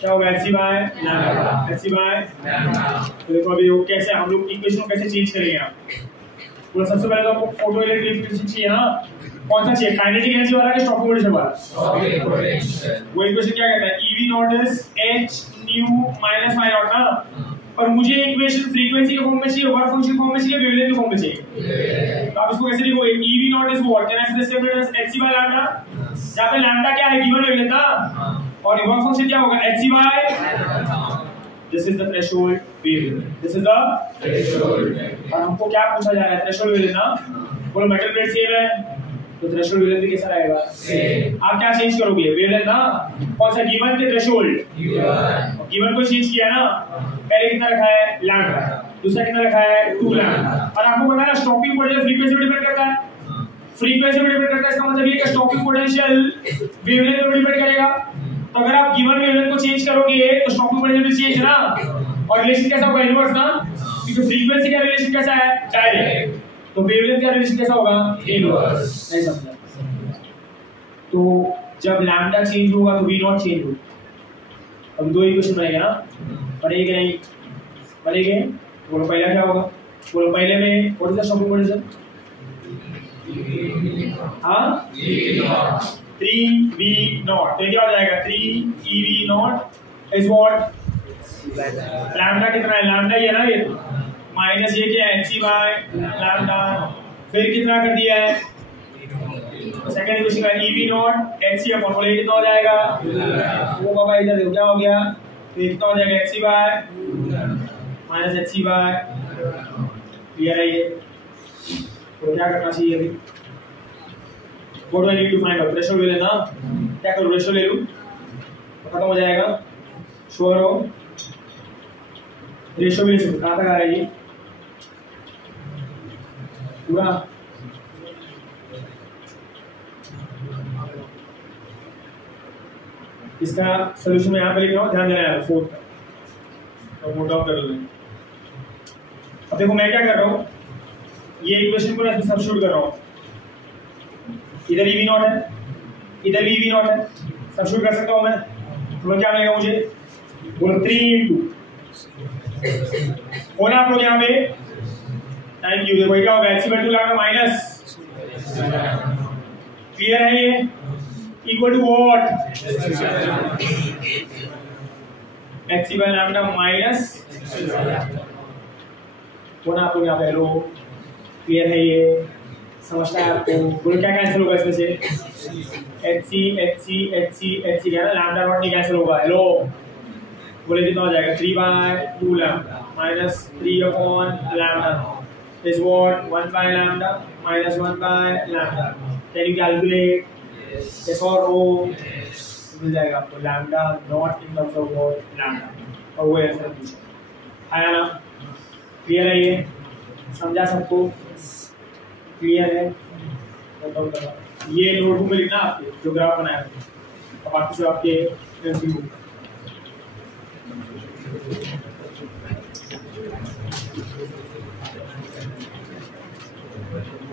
क्या होगा? hc by lambda. तो देखो अभी वो कैसे हम लोग इक्वेशन को कैसे चेंज करेंगे आप। पूरा सबसे पहले तो आपको फोटो इलेक्ट्रिक फील्ड चाहिए ना, कौन सा चाहिए, काइनेटिक एनर्जी वाला कि स्टॉपिंग पोटेंशियल वाला? Stopping potential. वो इक्वेशन क्या कहता है, EV naught is h nu minus y not ना। और मुझे इक्वेशन फ्रीक्वेंसी के फॉर्म में चाहिए, वर्क फंक्शन फॉर्म में चाहिए, वेवलेंथ के फॉर्म में चाहिए। तो आप इसको कैसे लिखोगे, EV naught is what, can I say stable as hc by lambda, जहां पे लैम्डा क्या है, गिवन वेवलेंथ ना, और वर्क फंक्शन क्या होगा, hc by, this is the threshold wavelength, this is the threshold. और हमको क्या पूछा जा रहा है, थ्रेशोल्ड वेवलेंथ ना, बोलो मेटल प्लेट सेम है तो थ्रेशोल्ड वेवलेंथ कैसा रहेगा, सेम। आप क्या चेंज करोगे, वेवलेंथ ना, कौन सा, गिवन के थ्रेशोल्ड, गिवन को चेंज किया ना, पहले कितना रखा है, लैम्डा, दूसरा कितना रखा है, 2 लैम्डा। और आपको पता है ना स्टॉपिंग पोटेंशियल फ्रीक्वेंसी पे डिपेंड करता है, फ्रीक्वेंसी पे डिपेंड करता है, इसका मतलब ये कि स्टॉपिंग पोटेंशियल वेवलेंथ पे डिपेंड करेगा। तो अगर आप गिवन वेवलेंथ को चेंज करोगे तो स्टॉपिंग पोटेंशियल भी चेंज है ना, और रिलेशन कैसा होगा, इनवर्स ना, क्योंकि फ्रीक्वेंसी का रिलेशन कैसा है, डायरेक्ट, तो वेवलेंथ का रिलेशन कैसा होगा, इनवर्स। नहीं समझा? तो जब लैम्डा चेंज होगा तो वी नॉट चेंज होगा। अब दो इक्वेशन बनेगा ना, बनेगी नहीं, बनेंगे। बोलो पहला क्या होगा, बोलो पहले में what is the stopping potential, हां 3v नॉट, तो क्या हो जाएगा, 3ev not is what, lambda कितना है, लैम्डा ये ना, ये माइनस ये क्या है, hc बाय लैम्डा, फिर कितना कर दिया है, सेकंड इक्वेशन का ev नॉट hc अपॉन बोले कितना हो जाएगा, वो बाबा इधर देखो क्या हो गया, तो कितना हो जाएगा, hc by minus hc by, clear है ये। तो क्या करना चाहिए अभी, what do I need to find out, ratio ले लेना, क्या करूं, रेशियो ले लूं तो खत्म हो जाएगा, श्योर हो, रेशियो भी कहां तक आ रहा है ये पूरा, इसका सॉल्यूशन मैं यहाँ पे लिख रहा हूँ, ध्यान देना है, 4 तो नोट डाउन कर लो। अब देखो मैं क्या कर रहा हूँ, ये इक्वेशन को सब्स्टिट्यूट कर रहा हूँ, इधर EV नॉट है, इधर भी EV नॉट है, सब्स्टिट्यूट कर सकता हूँ मैं, तो क्या मिलेगा मुझे, बोलो 3 इंटू होना आप लोग यहाँ पे, थैंक यू, देखो क्या होगा, hc by 2 lambda minus, clear है ये, equal to what, hc by lambda minus, होना आप लोग यहाँ पे, लो क्लियर है ये, समझता है आपको, बोलो क्या कैंसिल होगा इसमें से, hc क्या है ना, लैम्डा नॉट नहीं कैंसिल होगा, हेलो बोले कितना हो जाएगा, 3 by 2 lambda minus 3 upon lambda is what, 1 by lambda minus 1 by lambda, can you calculate, एस और ओ मिल जाएगा आपको, lambda naught in terms of what, lambda, और वो आंसर पूछा आया ना, क्लियर है ये, समझा सबको, क्लियर है, ये नोटबुक में लिखना आपके जो ग्राफ बनाया है, अब बाकी सब आपके एमसीक्यू।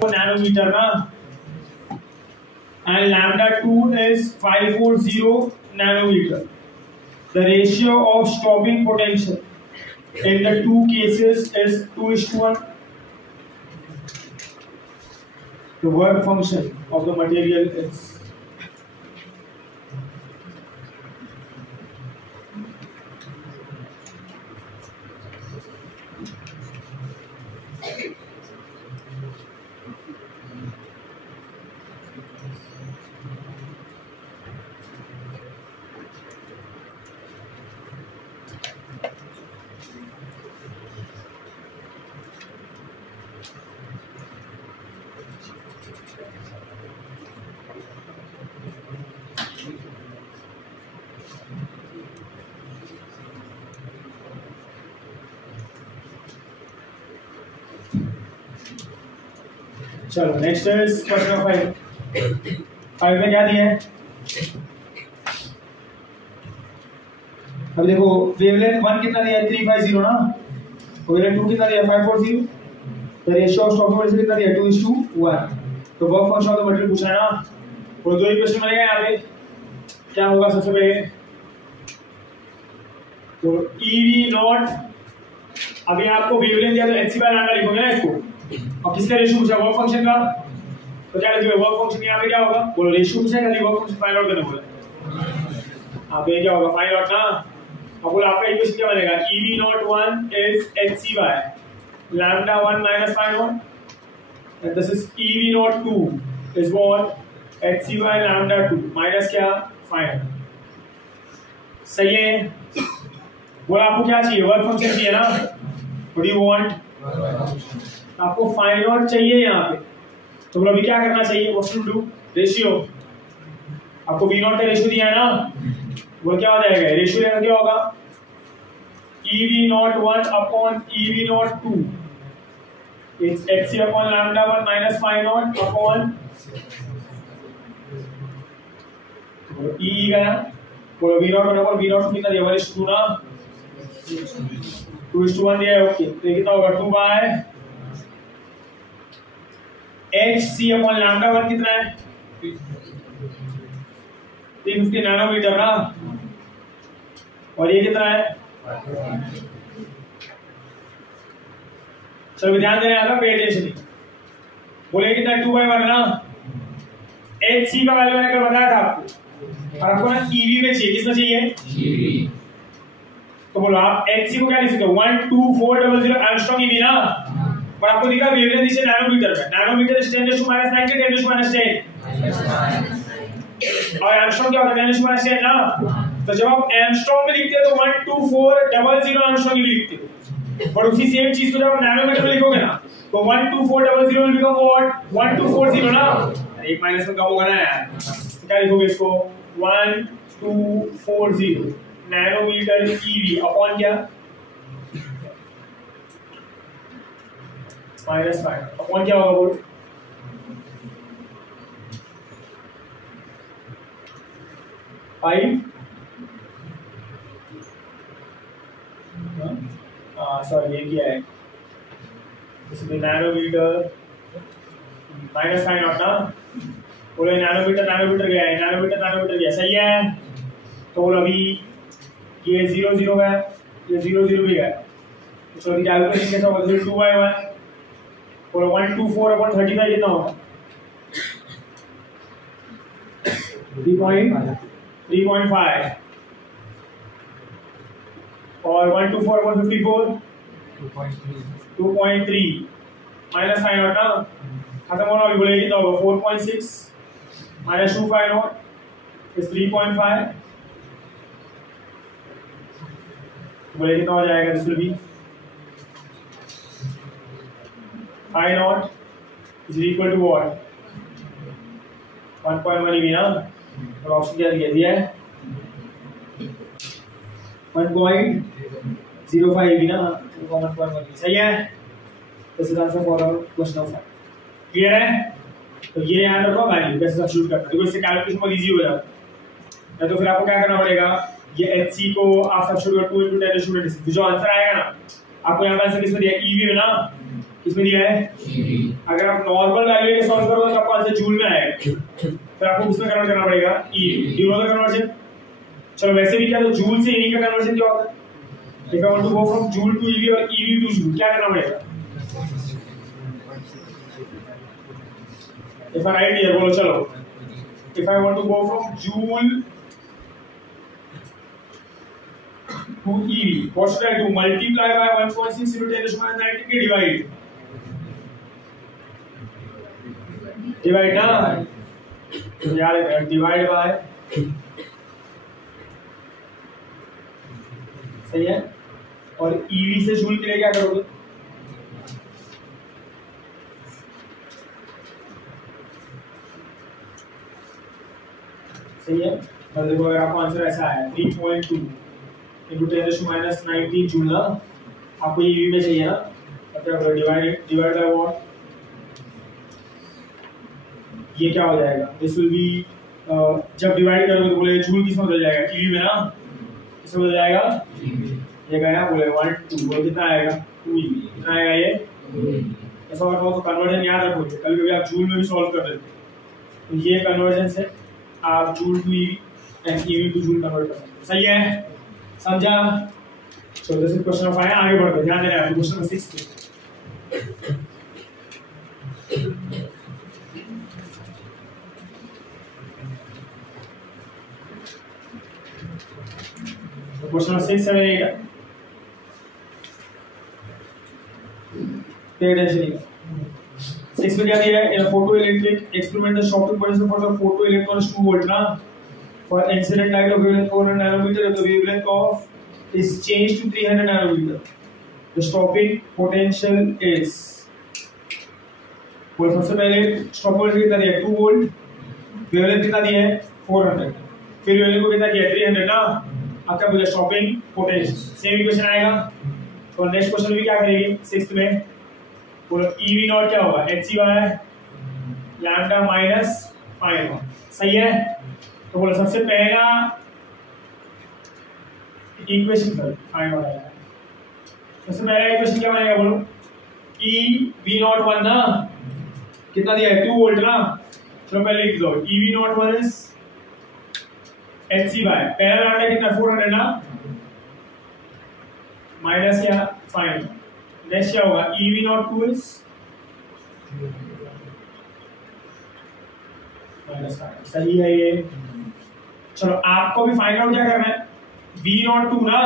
नैनोमीटर ना, and lambda 2 is 540 nanometer. The ratio of stopping potential in the two cases is 2:1. The work function of the material is चलो नेक्स्ट इज क्वेश्चन नंबर 5 में क्या दिया है, अब देखो वेवलेंथ 1 कितना दिया है, 350 ना, वेवलेंथ 2 कितना दिया है, 540, तो रेशियो ऑफ स्टॉपिंग पोटेंशियल कितना दिया है, 2:1, तो work function of the material पूछना है ना, और दो इक्वेशन बनेगा यहाँ पे, क्या होगा सबसे पहले, तो EV नॉट, अभी आपको वेवलेंथ दिया तो hc बाय लैम्डा लिखोगे ना इसको, और किसका रेशियो पूछा, वर्क फंक्शन का, तो क्या लिखोगे वर्क फंक्शन यहाँ पे क्या होगा बोलो रेशियो पूछा खाली वर्क फंक्शन फाइंड आउट करने बोला आप ये क्या होगा फाइंड आउट ना अब बोला आपका इक्वेशन क्या बनेगा ev naught 1 is hc by lambda 1 minus phi naught and this is ev naught 2 is what hc by lambda 2 minus क्या phi naught सही है बोला आपको क्या चाहिए वर्क फंक्शन चाहिए ना व्हाट डू यू वांट आपको फाइंड आउट चाहिए यहाँ पे तो बोला अभी क्या करना चाहिए व्हाट टू डू रेशियो आपको v नॉट का रेशियो दिया है ना वो क्या हो जाएगा रेशियो लेना क्या होगा ev naught 1 upon ev naught 2 it's hc upon lambda 1 minus phi not upon e गया बोलो v not upon v not कितना दिया 1:2 ना 2:1 दिया है ओके तो कितना होगा 2 बाय hc अपॉन lambda 1 कितना है 350 नैनोमीटर ना और ये कितना है चलो ध्यान देना है पे अटेंशन बोले कितना 2/1 ना hc का वैल्यू मैंने कल बताया था आपको और आपको ना ev में चाहिए किसमें चाहिए तो बोलो आप hc को क्या लिख सकते हो 12400 एंगस्ट्रॉम ev ना और आपको दिखा वेवलेंथ नीचे नैनोमीटर में नैनोमीटर is 10 to minus 9 के 10 to minus 10 और एंगस्ट्रॉम क्या होता है 10 to minus 10 ना तो जब आप एंगस्ट्रॉम में लिखते हैं तो 12400 एंगस्ट्रॉम ही लिखते हो और उसी सेम चीज को जब आप नैनोमीटर में लिखोगे ना तो 12400 will become what 1240 ना एक माइनस में कम होगा ना यार क्या लिखोगे इसको 1240 नैनोमीटर ev अपॉन क्या माइनस 5 अपॉन क्या होगा बोल सॉरी ये क्या है इसमें नैनोमीटर माइनस 5 नॉट ना बोलो नैनोमीटर गया सही है तो बोलो अभी ये 0 0 है ये 0 0 भी गया तो चलो कैलकुलेशन कैसा होगा 2/1 बोलो 124 अपॉन 35 कितना होगा 3.5 और 124 अपॉन 54 2.3 माइनस 5 नॉट ना खत्म होना अभी बोले कितना होगा 4.6 माइनस 25 नॉट इज 3.5 बोले कितना हो जाएगा this will be 5 naught is equal to what 1.1 भी ना और ऑप्शन क्या दिया है 1.05 भी ना 1.1 सही है this is answer for our question of clear है तो ये याद रखो वैल्यू कैसे सब्स्टिट्यूट करना है देखो इससे कैलकुलेशन बहुत इजी हो जाता है तो फिर आपको क्या करना पड़ेगा ये hc को आप सब्स्टिट्यूट 2 * 10 to जो आंसर आएगा ना आपको यहाँ पे आंसर किसमें दिया है ev में ना किसमें दिया है अगर आप नॉर्मल वैल्यू के सॉल्व करोगे तो आपको आंसर जूल में आएगा फिर आपको उसमें कन्वर्ट करना पड़ेगा e do you know the conversion चलो वैसे भी क्या तो जूल से ev का कन्वर्जन क्या होता है if I want to go from joule to ev और ev टू जूल क्या करना पड़ेगा इफ आई राइट हियर बोलो चलो if I want to go from joule to ev what should I do multiply by 1.6 into 10 to the minus 19 के divide ना यार divide by सही है और ev से जूल के लिए क्या करोगे सही है और देखो अगर आपको आंसर ऐसा है 3.2 into 10 to minus 19 जूल ना आपको ev में चाहिए ना मतलब डिवाइड बाय व्हाट ये क्या हो जाएगा दिस विल बी जब डिवाइड करोगे तो बोले जूल किसमें बदल जाएगा ev में ना किसमें बदल जाएगा ये गया बोले 1 2 बोले कितना आएगा 2 ev कितना आएगा ये ऐसा और तो कन्वर्जन याद रखोगे कभी कभी आप जूल में भी सॉल्व कर देते तो ये कन्वर्जन से आप joule to ev and ev to joule convert कर सकते सही है समझा so this is question of 5 आगे बढ़ते हैं ध्यान देना है question number 6 question 6, 7, 8 pay attention. 6 में क्या दिया है? In photo electric experiment the shocking potential for the photo electron is 2 volt ना, for incident light of wavelength 400 nanometer if the wavelength of is changed to 300 nanometer, the stopping potential is, वो सबसे पहले stop potential कितना दिया है? 2 volt, wavelength कितना दिया है? 400, फिर वेवलेंथ को कितना किया? 300 ना। अब क्या बोला? Stopping potential. सेम इक्वेशन आएगा। तो नेक्स्ट क्वेश्चन भी क्या करेंगे 6th में? बोलो EV नॉट क्या होगा? hc by lambda minus phi naught. सही है? तो बोलो सबसे पहला इक्वेशन पर फाई नॉट आएगा। सबसे पहला इक्वेशन क्या बनेगा? बोलो EV नॉट 1 ना, कितना दिया है? 2 वोल्ट ना। चलो पहले लिख दो EV naught 1 is hc by पहला लैम्डा कितना? 400 ना, माइनस या फाइन। नेक्स्ट क्या होगा? EV naught 2 is minus fine. सही है ये। चलो आपको भी फाइंड आउट क्या करना है? V नॉट 2 ना,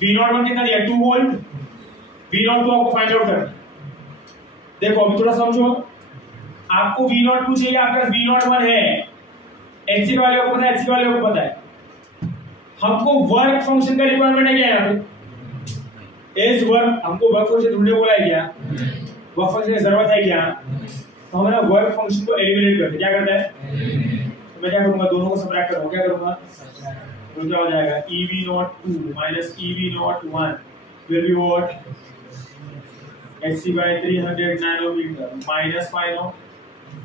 V नॉट 1 कितना दिया? 2 वोल्ट। V नॉट 2 आपको फाइंड आउट करना है। देखो अभी थोड़ा समझो, आपको V नॉट 2 चाहिए, आपके पास V नॉट 1 है, hc वाले को पता है, hc वाले को पता है। हमको वर्क फंक्शन का रिक्वायरमेंट है क्या यहाँ पे? एज वर्क, हमको वर्क फंक्शन ढूंढने बोला है क्या? वर्क फंक्शन की जरूरत है क्या? तो हमारा वर्क फंक्शन को एलिमिनेट करते क्या करता है? तो मैं क्या करूंगा? दोनों को सबट्रैक्ट करूंगा। क्या करूंगा? तो क्या हो जाएगा? EV naught 2 minus EV naught 1 will be what? hc by 300 nanometre minus phi naught,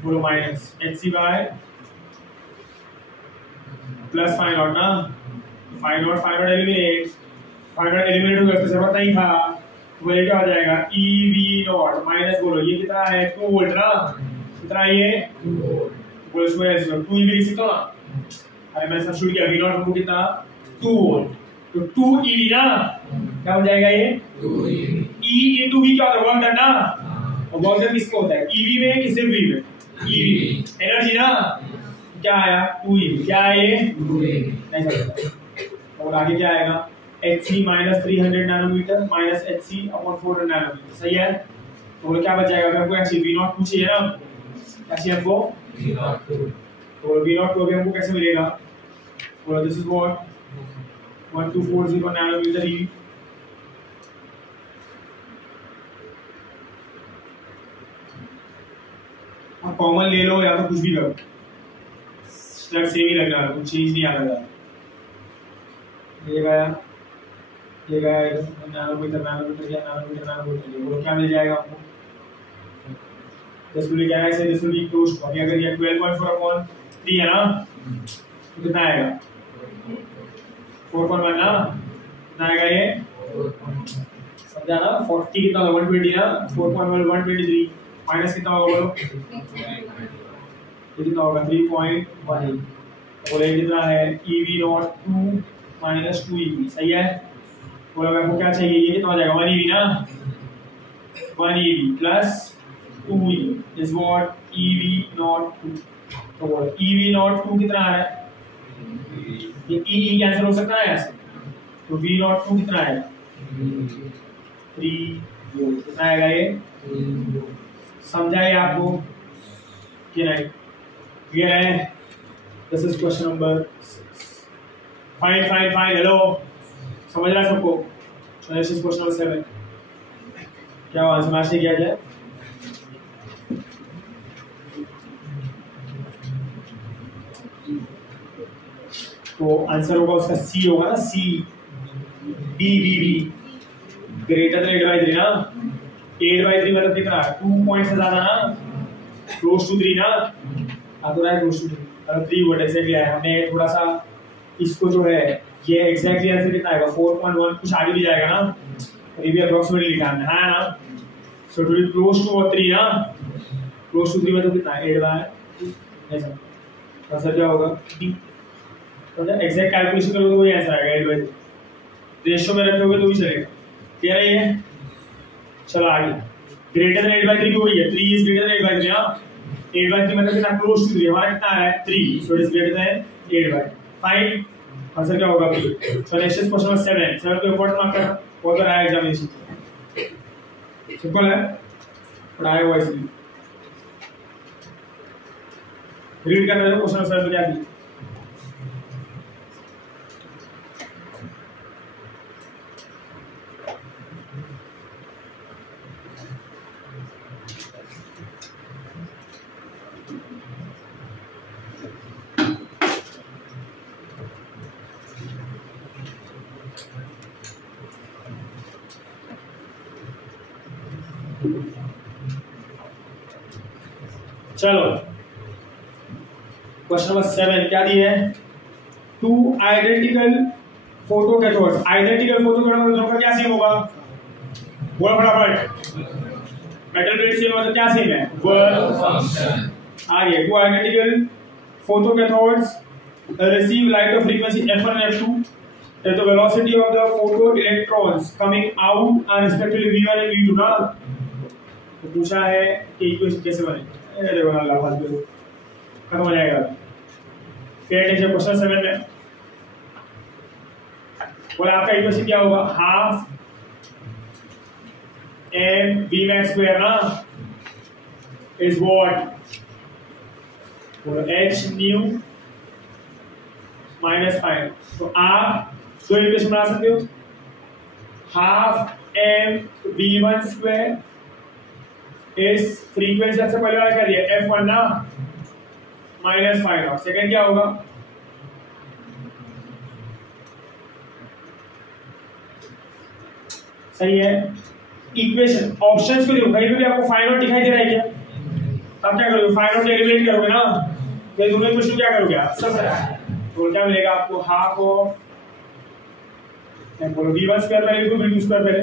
बोलो minus hc by plus phi naught ना, phi naught eliminate, phi naught eliminate हो गया, इसकी जरूरत नहीं था। तो ये क्या हो जाएगा? EV नॉट माइनस, बोलो ये कितना है? 2 वोल्ट ना, कितना ये? बोलो इसमें 2 EV लिख सकते हो ना। अरे मैंने सब्स्टिट्यूट किया, V नॉट को कितना? 2 वोल्ट, तो 2 EV ना, क्या हो जाएगा ये? 2 E into V क्या होता है? वर्क डन ना। और वर्क डन किसको होता है? EV में कि सिर्फ V में? EV एनर्जी ना, क्या आया? 2 EV। क्या है ये? 2 EV। नहीं सकता। और आगे क्या आएगा? hc minus 300 nanometre minus hc upon 400 nanometre. सही है? तो क्या बच जाएगा? हमको actually V नॉट 2 चाहिए ना, actually हमको V नॉट 2, तो V नॉट 2 हमको कैसे मिलेगा? बोलो this is what 1240 nanometre EV। आप कॉमन ले लो या तो कुछ भी करो, स्ट्रक्चर सेम ही रखना, कुछ चेंज नहीं आएगा। ये गया नैनोमीटर या नैनोमीटर, वो क्या मिल जाएगा आपको? दिस विल क्या है? This will be close to, अगर ये 12.4 अपॉन 3 है ना, तो कितना आएगा? 4.1 ना, कितना आएगा ये? समझा ना? 40 कितना होगा? 120 ना, 4.1 123 माइनस कितना होगा? बोलो ये कितना होगा? 3.18। बोले कितना है? EV naught 2 minus 2 EV। सही है? बोला आपको क्या चाहिए? ये कितना हो जाएगा? 1 EV ना, 1 EV plus 2 EV is what? EV naught 2। तो बोलो EV नॉट 2 कितना है? ये E कैंसिल हो सकता है यहाँ से, तो V नॉट 2 कितना आएगा? 3 वोल्ट। कितना आएगा ये? समझा ये आपको कि नहीं? क्लियर है? This is question number 5 hello, समझ रहा है सबको? This is question number 7। क्या आंसर मैच किया जाए? तो आंसर होगा उसका C होगा ना, C B ग्रेटर देन 8/3 ना, 8/3 मतलब कितना? 2 पॉइंट से ज्यादा ना, क्लोज टू 3 ना, तो right close to 3 volt exactly है। हमने थोड़ा सा इसको जो है ये एग्जैक्टली आंसर कितना आएगा? 4.1, कुछ आगे भी जाएगा ना, ये भी अप्रोक्सीमेटली लिखा है ना। सो टू बी क्लोज टू 3 ना, क्लोज टू 3 मतलब कितना? 8/2 ऐसा। आंसर क्या होगा? तो एग्जैक्ट कैलकुलेशन करोगे तो वही आंसर आएगा 8/3। रेशियो में रखोगे तो भी चलेगा। क्लियर है ये? चलो आगे। ग्रेटर देन 8/3 की वही है, 3 इज ग्रेटर देन 8/3 ना, 8/3 मतलब कितना? क्लोज टू 3, हमारा कितना है? 3, so it is greater then 8/3। Fine. Answer क्या होगा? So next is question number 7 को इंपॉर्टेंट मार्क करना बहुत बार आया एग्जामिनेशन, सिंपल है बट आया हुआ इसलिए रीड करना है। क्वेश्चन नंबर 7 में क्या दिया? चलो क्वेश्चन नंबर 7 क्या दिया है? To identical photo cathodes. Identical photo cathodes का क्या सेम होगा? बोलो फटाफट। मेटल प्लेट सेम होगा तो क्या सेम है? Work function. आगे two identical photo cathodes receive light of frequency f1 and f2 that the velocity of the photo electrons coming out are respectively v1 and v2 ना। तो पूछा है कि इक्वेशन कैसे बने? अरे वाह अल्लाह फालतू खत्म हो जाएगा। फिर अटेंशन क्वेश्चन 7 में बोला आपका इक्वेशन क्या होगा? Half m v max square ना is what? h nu minus five. तो आप दो इक्वेशन बना सकते हो, हाफ m v1 स्क्वायर इस फ्रीक्वेंसी सबसे पहले वाला क्या दिया? f1 ना माइनस फाइव नॉट। सेकेंड क्या होगा? सही है। इक्वेशन ऑप्शंस को देखो, कहीं पे भी आपको फाइव नॉट दिखाई दे रहा है क्या? आप क्या करोगे? फाइव नॉट एलिमिनेट करोगे ना, तो दोनों इक्वेशन क्या करोगे आप? सब तो क्या मिलेगा आपको? हाफ ऑफ बोलो v1 स्क्वायर पहले लिखो, v2 स्क्वायर पहले।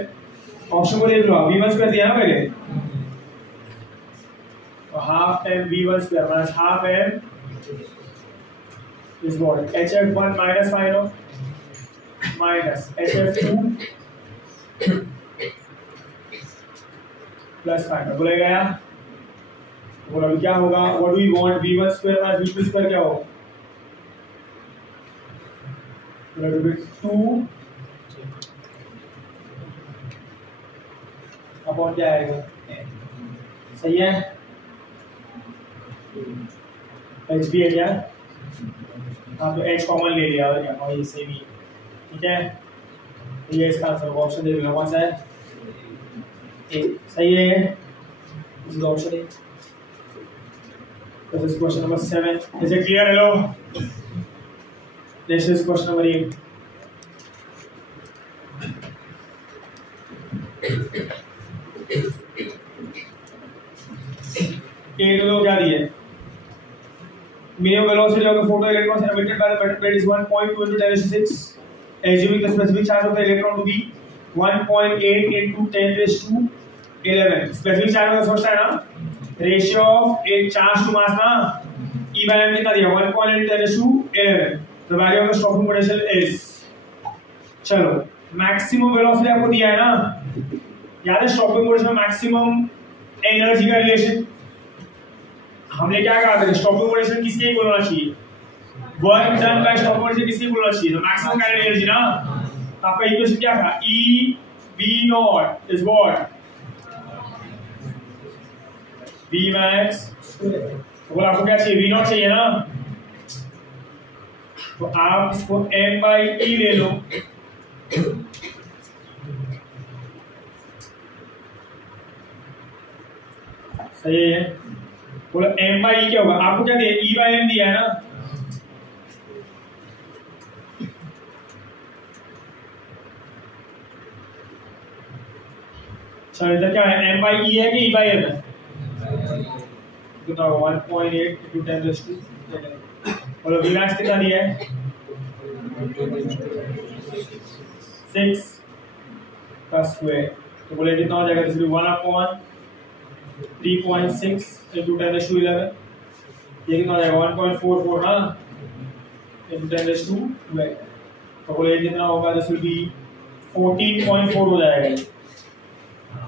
ऑप्शन को देख लो आप, v1 स्क्वायर दिया ना पहले, तो half m v1 square minus half m is what? hf1 minus five naught minus hf2 plus five naught. बोलेगा यार, बोलो अभी क्या होगा? What do we want? v1 square minus v2 square क्या होगा? 2 अपॉन क्या आएगा? सही है। एच भी है क्या? हाँ तो एच कॉमन ले लिया और क्या? और ये सेम ही, ठीक है। ये इसका आंसर होगा। ऑप्शन दे देना कौन सा है? ए। सही है ये, this is option A. This is question number 7। Is it clear? Hello, this is question number 8। क्या दिए? minimum velocity of the photoelectrons emitted by the metal plate is 1.2 into 10⁶, assuming the specific charge of the electron to be 1.8 into 10⁻11। specific charge का सोचता है ना, ratio of एक charge to mass ना, E by m कितना दिया? 1.8 into 10⁻11। The value of the stopping potential is, चलो maximum velocity आपको दिया है ना, याद है स्टॉपिंग पोटेंशियल मैक्सिमम एनर्जी का रिलेशन। हमने क्या कहा था? स्टॉपिंग पोटेंशियल किसके इक्वल होना चाहिए? Work done bye stopping potential किसके इक्वल होना चाहिए? तो मैक्सिमम काइनेटिक एनर्जी ना। आपका इक्वेशन क्या था? E v not is what? v max। तो आपको क्या चाहिए? v नॉट चाहिए ना, तो आप इसको m बाई ई ले लो। सही है। बोलो m बाई ई क्या होगा? आपको क्या दिया? e बाई m दिया है ना, चलो इधर क्या है? m बाई ई है कि e बाई m है? कितना? 1.8 into 10⁻²। बोलो v max कितना दिया है? 6 का स्क्वायर। तो बोले कितना हो जाएगा? 1/3.6 into 10⁻11। ये कितना हो जाएगा? 1.44 ना into 10⁻12। तो बोले कितना होगा? दिस विल बी 14.4 हो जाएगा।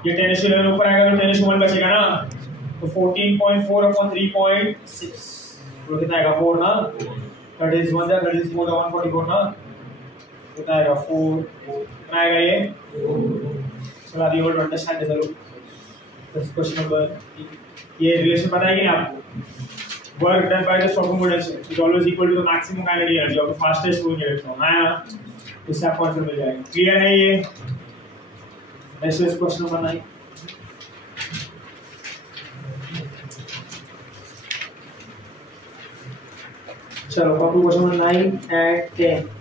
ये 10⁻11 ऊपर आएगा तो 10⁻1 बचेगा ना, तो 14.4 upon 3.6 तो कितना आएगा? 4 ना, that is 1 that is more than 144 ना, कितना आएगा 4 कितना आएगा ये चलो अभी और अंडरस्टैंड चलो क्वेश्चन नंबर ये रिलेशन पता है कि नहीं आपको work done by the shocking potential is always equal to the maximum kinetic energy of the fastest moving electron हाँ इससे आपको आंसर मिल जाएगा क्लियर है ये नेक्स्ट क्वेश्चन नंबर 9 चलो कॉपी क्वेश्चन नंबर 9 एंड 10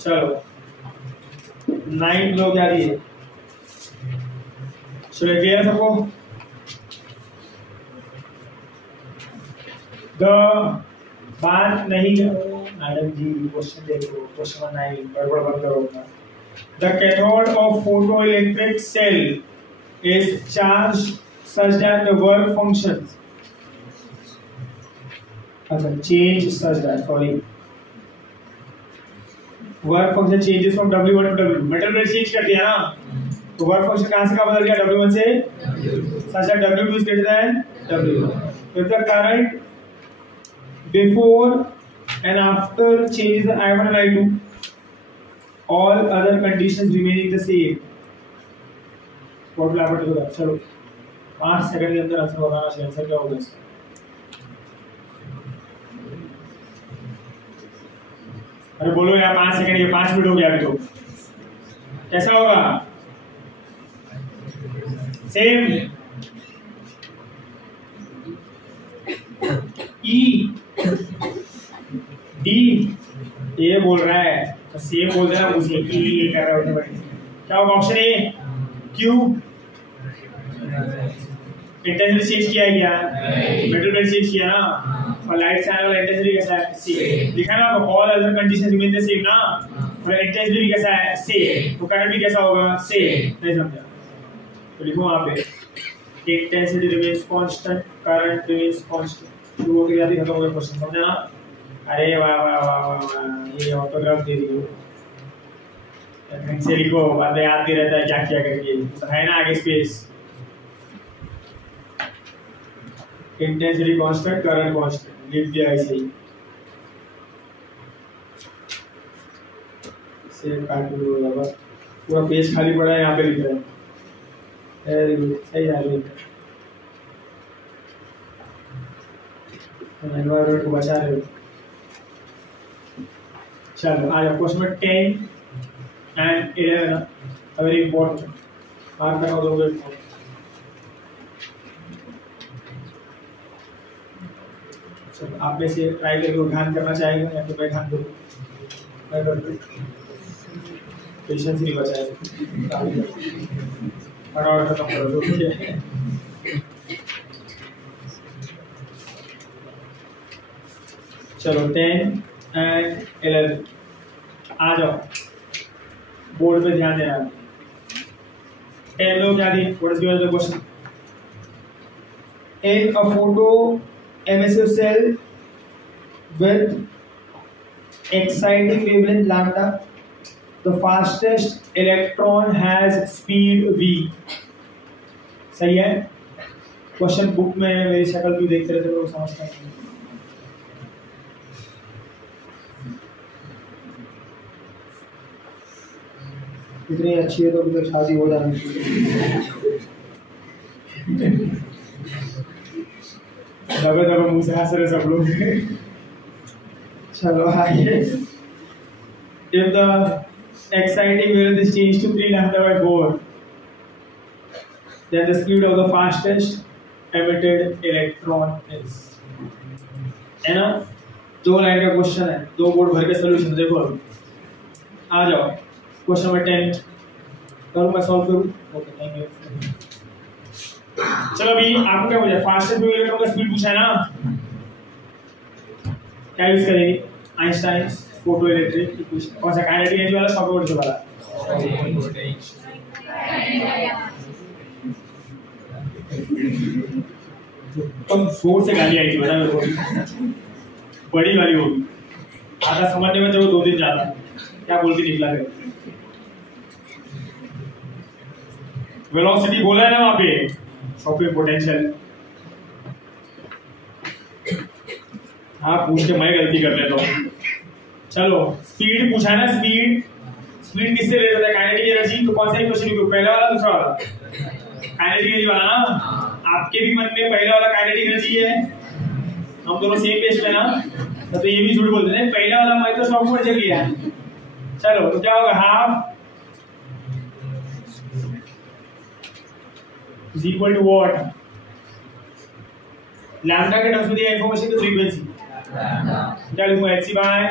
चलो 9 लोग क्या दिए चलो क्लियर सबको द बात नहीं करो मैडम जी क्वेश्चन देखो क्वेश्चन 9 गड़बड़ बंद करो the cathode of photoelectric cell is charge such that the work function अच्छा change such that sorry work function changes from W1 to W metal plate change कर दिया ना तो वर्क फंक्शन कहां से कहां बदल गया W1 से such that W2 is greater than W1 if the current before and after changes the I1 and I2 all other conditions remaining the same what will happen to that चलो 5 second के अंदर answer बताना चाहिए answer क्या होगा इसका अरे बोलो यार 5 सेकंड ये 5 मिनट हो गया अभी तो कैसा होगा सेम ई डी ये बोल रहा है तो सेम बोल देना मुझे ई कर रहा है क्या होगा option A Q intensity change किया है क्या मेटल प्लेट चेंज किया ना और लाइट से आने वाला इंटेंसिटी कैसा है सेम लिखा ना all other condition remain the same ना और इंटेंसिटी भी कैसा है सेम तो करंट भी कैसा होगा सेम नहीं समझा तो लिखो वहां पे intensity remains constant current remains constant शुरू होके जाती खत्म हो गया क्वेश्चन समझा ना अरे वाह वाह वाह वाह ये ऑटोग्राफ दे दियो से लिखो बाद में याद भी रहता है क्या किया करके तो है ना आगे space intensity constant current constant लिख दिया ऐसे ही सेव काट दो बस पूरा पेज खाली पड़ा है यहाँ पे लिख रहा है वेरी गुड सही है एनवायरनमेंट को बचा रहे हो चलो आज question number 10 and 11 very important mark करना दोगे चलो आप में से ट्राई करके ध्यान करना चाहेगा या तो मैं ध्यान दूँ मैं कर दूँ पेशेंस नहीं बचाएगा फटाफट खत्म करो जो भी है चलो 10 एंड 11 आ जाओ बोर्ड पे ध्यान देना 10 लोग क्या दी what is given the question in a photo emissive cell with exciting wavelength lambda the fastest electron has speed v सही है क्वेश्चन बुक में मेरी शक्ल क्यों देखते रहते लोग समझते हैं इतनी अच्छी है तो अभी तक शादी हो जानी चाहिए दबे दबे मुंह से हंस रहे सब लोग चलो आइए if the exciting wavelength is changed to 3 lambda by 4 then the speed of the fastest emitted electron is है ना 2 लाइन का क्वेश्चन है 2 बोर्ड भर के सॉल्यूशन देखो आ जाओ क्वेश्चन नंबर 10 करूँ मैं सॉल्व करूँ ओके थैंक यू चलो अभी आपको क्या पूछा फास्टेस्ट मूविंग इलेक्ट्रॉन का स्पीड पूछा है ना क्या यूज करेंगे आइंस्टाइन्स फोटोइलेक्ट्रिक इक्वेशन कौन सा काइनेटिक एनर्जी वाला शॉक वोल्टेज वाला कम जोर से गाली आई थी बता मेरे को बड़ी वाली होगी आधा समझने में तो 2 दिन ज्यादा क्या बोल के निकला गया वेलोसिटी बोला है ना वहां पे, शॉपिंग पोटेंशियल। हाँ पूछ के मैं गलती कर लेता हूँ। चलो स्पीड पूछा है ना, स्पीड किससे रिलेटेड है? Kinetic energy. तो कौन सा इक्वेशन लिखूं, पहला वाला दूसरा वाला? काइनेटिक एनर्जी वाला ना। आपके भी मन में पहला वाला काइनेटिक एनर्जी है, हम दोनों सेम पेज पे ना, तो ये भी झूठ बोलते हैं। पहला वाला माइक्रोसॉफ्ट वर्ड चल गया। चलो तो क्या होगा, half is equal to what? Lambda के टर्म्स में दिया इंफॉर्मेशन की फ्रीक्वेंसी क्या लिखूंगा, hc बाय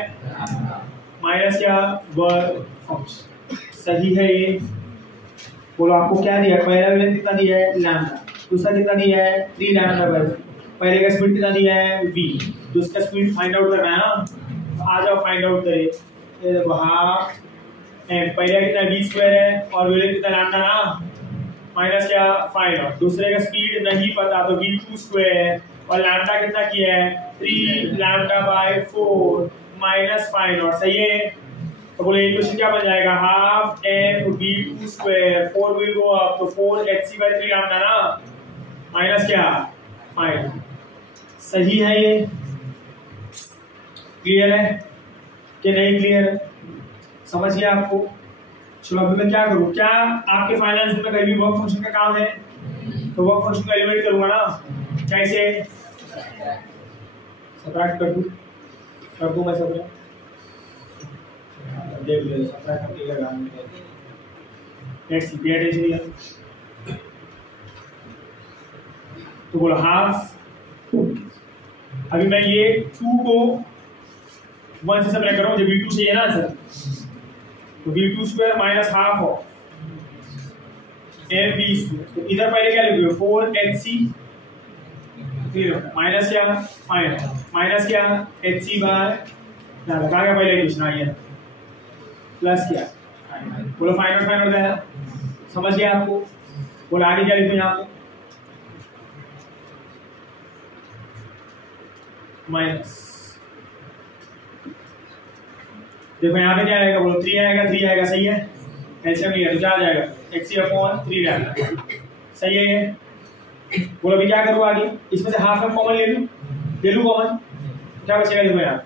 माइनस क्या वर्क फंक्शन। सही है ये। बोलो आपको क्या दिया है? पहला वेवलेंथ कितना दिया है, लैम्डा। दूसरा कितना दिया है, 3 लैम्डा बाय। पहले का स्पीड कितना दिया है, v। दूसरा स्पीड फाइंड आउट करना है ना, तो आ जाओ फाइंड आउट करें। ये देखो हाफ एम, पहले कितना v स्क्वायर है और वेवलेंथ कितना लैम्डा ना, माइनस क्या फाइंड आउट। दूसरे का स्पीड नहीं पता तो v2 स्क्वायर और लैम्डा कितना किया है, 3 lambda by 4 minus find out. सही है। तो बोले इक्वेशन क्या बन जाएगा, half m v2 square, 4 will go up तो 4hc बाय 3 लैम्डा ना, माइनस क्या फाइंड आउट। सही है ये। क्लियर है कि नहीं क्लियर है? समझ गया आपको? चलो अभी मैं क्या करूं, क्या आपके फाइनेंस में कहीं भी वर्क फंक्शन का काम है तो वर्क फंक्शन को एलिमिनेट करूंगा ना। कैसे? सबट्रैक्ट कर दूं मैं सबट्रैक्ट, देख ले सबट्रैक्ट करके लगा। Let's pay attention. तो बोलो हाफ, अभी मैं ये 2 को 1 से सबट्रैक्ट कर रहा हूं, जब v2 चाहिए ना आंसर, तो v2 square minus half of mv square. तो इधर पहले क्या लिखोगे, 4hc माइनस क्या फाइनल माइनस क्या hc बाय कहा गया पहले इक्वेशन आई है, प्लस क्या बोलो फाइनल है। समझ गया आपको? बोलो आगे क्या लिखो यहाँ पे, माइनस। देखो यहाँ पे क्या आएगा, बोलो 3 आएगा, 3 आएगा। सही है। एलसीएम लिया तो क्या आ जाएगा, hc/3 आएगा। सही है ये। बोलो अभी क्या करूँ आगे, इसमें से हाफ में कॉमन ले लूँ कॉमन, क्या बचेगा? देखो यहाँ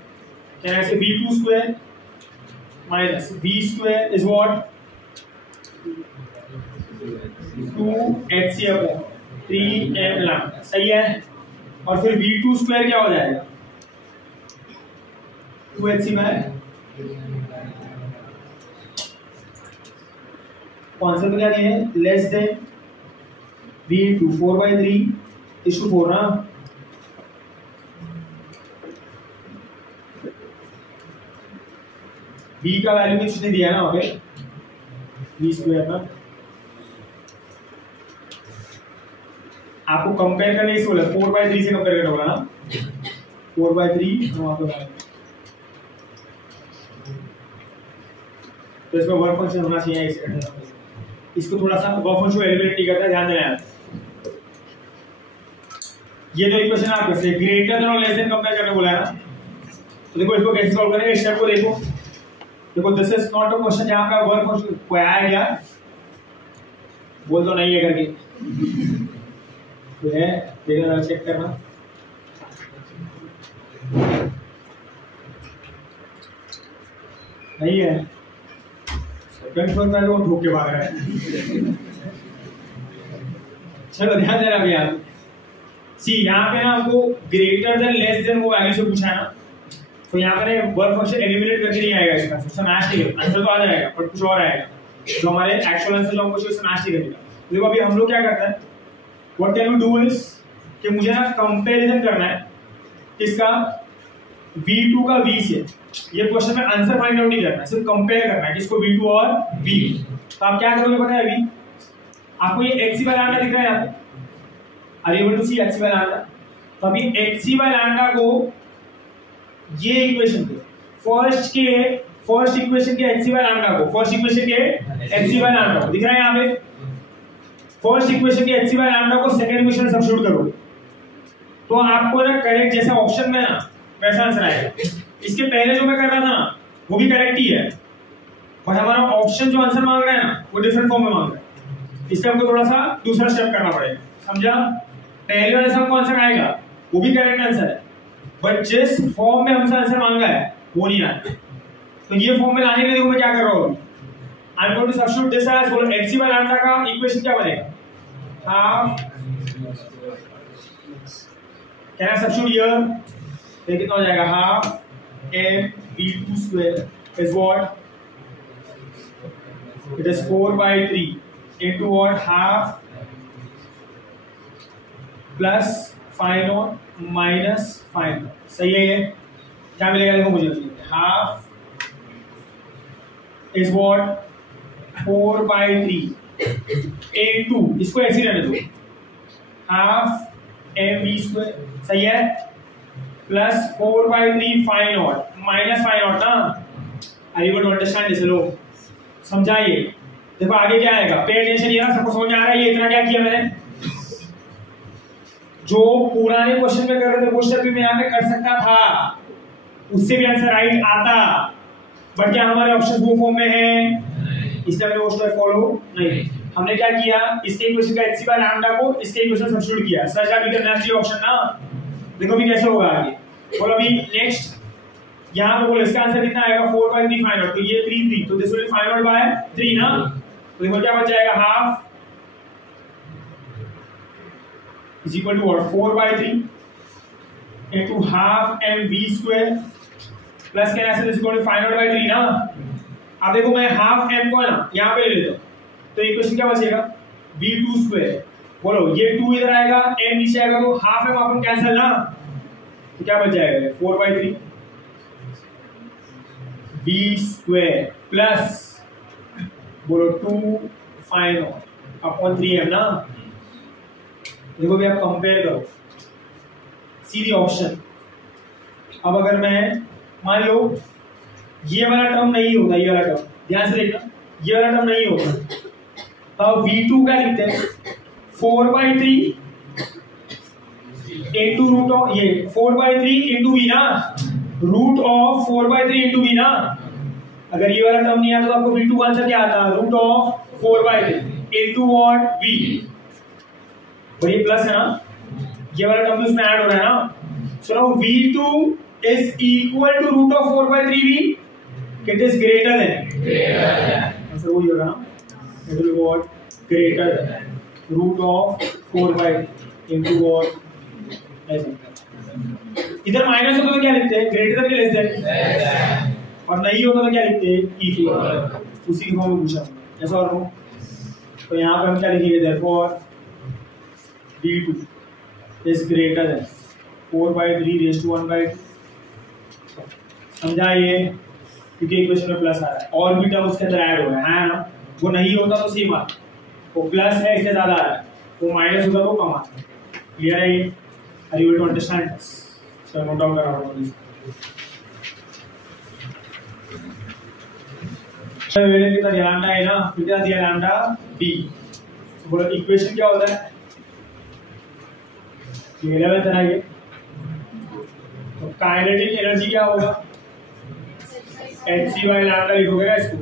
क्या है, v2 square minus v square is what 2hc/3 m lambda. सही है। और फिर v2 स्क्वायर क्या हो जाएगा, 2hc बाय कौन सा क्या दिए हैं, लेस देन v2 4/3 ना। v का वैल्यू भी उसने दिया है ना वहां पे, v स्क्वायर ना। आपको कंपेयर करने से बोला 4/3 से कंपेयर करना बोला ना, 4/3 वहां पे। तो इसमें वर्क फंक्शन होना चाहिए। इसको थोड़ा सा वर्क फंक्शन को एलिमिनेट नहीं करता, ध्यान देना। ये जो इक्वेशन है आपको ग्रेटर देन और लेस देन कंपेयर करने बोला है ना, तो देखो इसको कैसे सॉल्व करेंगे, स्टेप को देखो this is not a question जहां का वर्क फंक्शन कोई आया क्या, बोल तो नहीं है करके तो है, देखना चेक करना। नहीं है, सेकंड फ्लोर पे वो ठोक के भाग रहा है। चलो ध्यान देना अभी आप सी यहाँ पे ना आपको ग्रेटर देन लेस देन वो वैल्यू से पूछा है ना, तो यहाँ पे वर्क फंक्शन एलिमिनेट करके नहीं आएगा, इसका सिस्टम मैच नहीं करेगा। आंसर तो आ जाएगा पर कुछ और आएगा जो हमारे एक्चुअल आंसर जो हमको इससे मैच नहीं करेगा। देखो अभी हम लोग क्या करते हैं, what can we do is कि मुझे ना कंपैरिजन करना है किसका, v2 का v से। ये क्वेश्चन में आंसर फाइंड आउट नहीं करना है, सिर्फ कंपेयर करना है किसको, v2 और v। तो आप क्या करोगे पता है, अभी आपको ये hc बाय लैम्डा दिख रहा है यहाँ पे, are you able to see hc by lambda. तो अभी hc बाय लैम्डा को ये इक्वेशन के फर्स्ट इक्वेशन के hc बाय लैम्डा को, फर्स्ट इक्वेशन के hc बाय लैम्डा को दिख रहा है यहाँ पे, फर्स्ट इक्वेशन के hc बाय लैम्डा को सेकंड इक्वेशन में सब्स्टिट्यूट करोगे तो आपको ना करेक्ट जैसा ऑप्शन में ना वैसा आंसर आएगा। इसके पहले जो मैं कर रहा था ना वो भी करेक्ट ही है, बट हमारा ऑप्शन जो आंसर मांग रहा है ना वो डिफरेंट फॉर्म में मांग रहा है। इससे हमको थोड़ा सा दूसरा स्टेप करना पड़ेगा, समझा? पहले वाले से हमको आंसर आएगा, वो भी करेक्ट आंसर है, बट जिस फॉर्म में हमसे आंसर मांगा है वो नहीं आया। तो ये फॉर्म में लाने के लिए देखो मैं क्या कर रहा हूँ, I am going to substitute this as, बोलो hc by lambda का इक्वेशन क्या बनेगा, half, can I substitute here, ये कितना हो जाएगा, half mv2 square is what, it is 4/3 into what, half plus phi naught minus phi naught, सही है? ये क्या मिलेगा देखो मुझे, हाफ is what, 4/3 into, इसको ऐसे रहने दो, हाफ mv square, सही है, plus 4/3 phi naught minus phi naught ना, आई वुड अंडरस्टैंड दिस, लो समझाइए। देखो आगे क्या आएगा, पे अटेंशन, ये ना सबको समझ में आ रहा है, ये इतना क्या किया मैंने, जो पुराने क्वेश्चन में कर रहे थे वो स्टेप भी मैं यहाँ पे कर सकता था, उससे भी आंसर राइट आता, बट क्या हमारे ऑप्शन वो फॉर्म में है, इसलिए हमने वो स्टेप फॉलो नहीं। हमने क्या किया, इसके इक्वेशन का hc by lambda को इसके इक्वेशन सब्स्टिट्यूट किया, such that we can naturally option ना, देखो भी कैसे होगा आगे। बोलो अभी नेक्स्ट, यहाँ पे बोलो इसका आंसर कितना आएगा, 4/3 phi naught, तो ये 3 तो this will B phi naught by 3 ना, तो देखो क्या बच जाएगा, half is equal to what, 4/3 into half mv square plus क्या ऐसे is equal to phi naught by 3 ना। अब देखो मैं हाफ m को ना यहाँ पे ले लेता हूँ, तो इक्वेशन क्या बचेगा, v2 square, बोलो ये 2 इधर आएगा, m नीचे आएगा, तो हाफ m अपन कैंसिल ना, तो क्या बच जाएगा, 4/3 v square प्लस बोलो 2 phi naught अपॉन 3m ना। देखो भी आप कंपेयर करो सीधी ऑप्शन। अब अगर मैं मान लो ये वाला टर्म नहीं होगा, ये वाला टर्म ध्यान से देखना, ये वाला टर्म नहीं होगा, तो v2 क्या लिखते हैं, 4/3 into रूट ऑफ, ये 4/3 into v ना, रूट ऑफ 4/3 into v ना। अगर ये वाला टर्म नहीं आता तो आपको v2 का आंसर क्या आता, root of 4/3 into what, v, और ये प्लस है ना, ये वाला टर्म भी उसमें ऐड हो रहा है ना। So now v2 is equal to root of 4/3v, it is greater than, answer वही होगा ना, it will be what, greater than root of 4/3 into what, ऐसे। इधर माइनस होता तो क्या लिखते हैं, ग्रेटर देन लेस देन, और नहीं होता तो क्या लिखते हैं, इक्वल, उसी के फॉर्म में पूछा ऐसा। और तो यहाँ पे हम क्या लिखेंगे, therefore v2 is greater than 4/3 raised to 1/2, समझा ये, क्योंकि इक्वेशन में प्लस आ रहा है और भी टर्म उसके अंदर ऐड हो रहा है ना, वो नहीं होता तो सेम आता, वो प्लस है इससे ज्यादा आ रहा है, वो माइनस होता तो कम आता है। क्लियर है ये, are you able to understand this? So note down करा रहा हूं कितना दिया, लैम्डा है ना, कितना दिया, लैम्डा b, बोलो इक्वेशन क्या होता है, 11th है ना ये, तो काइनेटिक एनर्जी क्या होगा, hc by lambda लिखोगे ना इसको।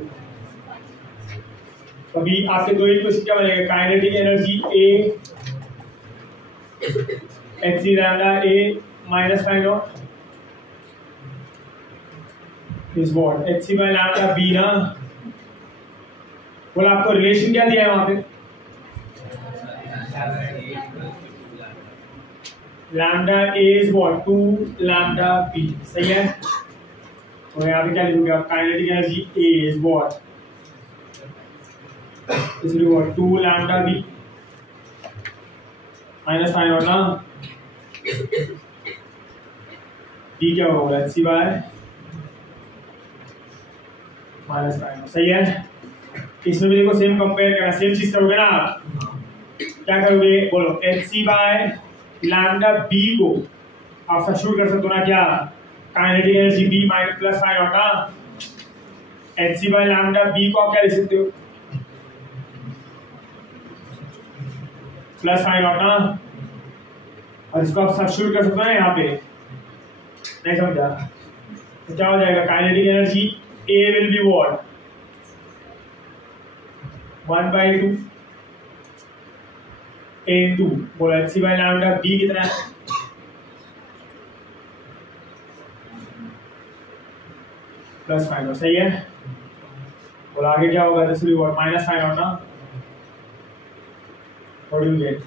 तो अभी आपके दो इक्वेशन क्या बनेगा, kinetic energy a hc lambda a minus phi naught is what, hc by lambda b ना। बोला आपको रिलेशन क्या दिया है वहां पे, lambda a is what, 2 lambda b, सही है। तो यहाँ पे क्या लिखोगे आप, kinetic energy a is what, इसलिए what, 2 lambda b minus phi naught ना, b क्या होगा, hc by minus phi naught, सही है। इसमें भी देखो सेम कंपेयर करना, सेम चीज करोगे ना आप, क्या करोगे, बोलो hc by लैम्डा b को आप सब्स्टिट्यूट कर सकते हो ना, क्या, kinetic energy b minus plus phi naught ना, hc by लैम्डा b को आप क्या लिख सकते हो, प्लस phi naught ना, और इसको आप सब्स्टिट्यूट कर सकते हो ना यहाँ पे, नहीं समझा, तो क्या हो जाएगा, kinetic energy a will be what, 1/2 into बोलो H C by lambda B कितना है प्लस फाइव नॉट, सही है। बोलो आगे क्या होगा, this will be what minus five naught ना, what do you get,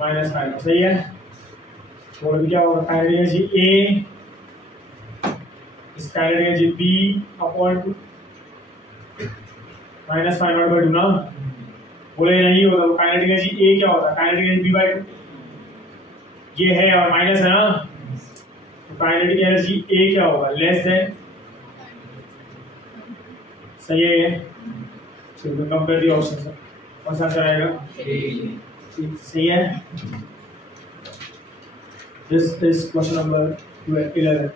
minus five, सही है। बोलो क्या होगा, kinetic energy A is kinetic energy B upon two minus five naught by two ना। बोले नहीं होगा तो काइनेटिक एनर्जी ए क्या होता है, kinetic energy B by two, ये है और माइनस है ना, तो काइनेटिक एनर्जी ए क्या होगा, लेस देन, सही है ये। चलो कंपेयर दी ऑप्शन से कौन सा आंसर आएगा, सही है। This is question number 11।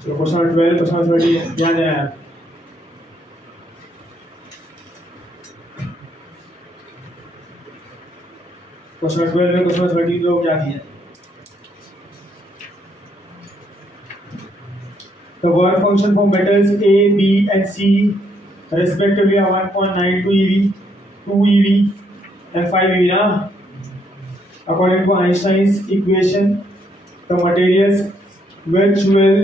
चलो क्वेश्चन नंबर 12, क्वेश्चन नंबर 20 ध्यान देना है। क्वेश्चन नंबर 12 में क्वेश्चन नंबर 30 को क्या किया, the work function for metals A, B and C respectively are 1.92 eV, 2 eV and 5 eV ना। According to Einstein's equation, the materials which will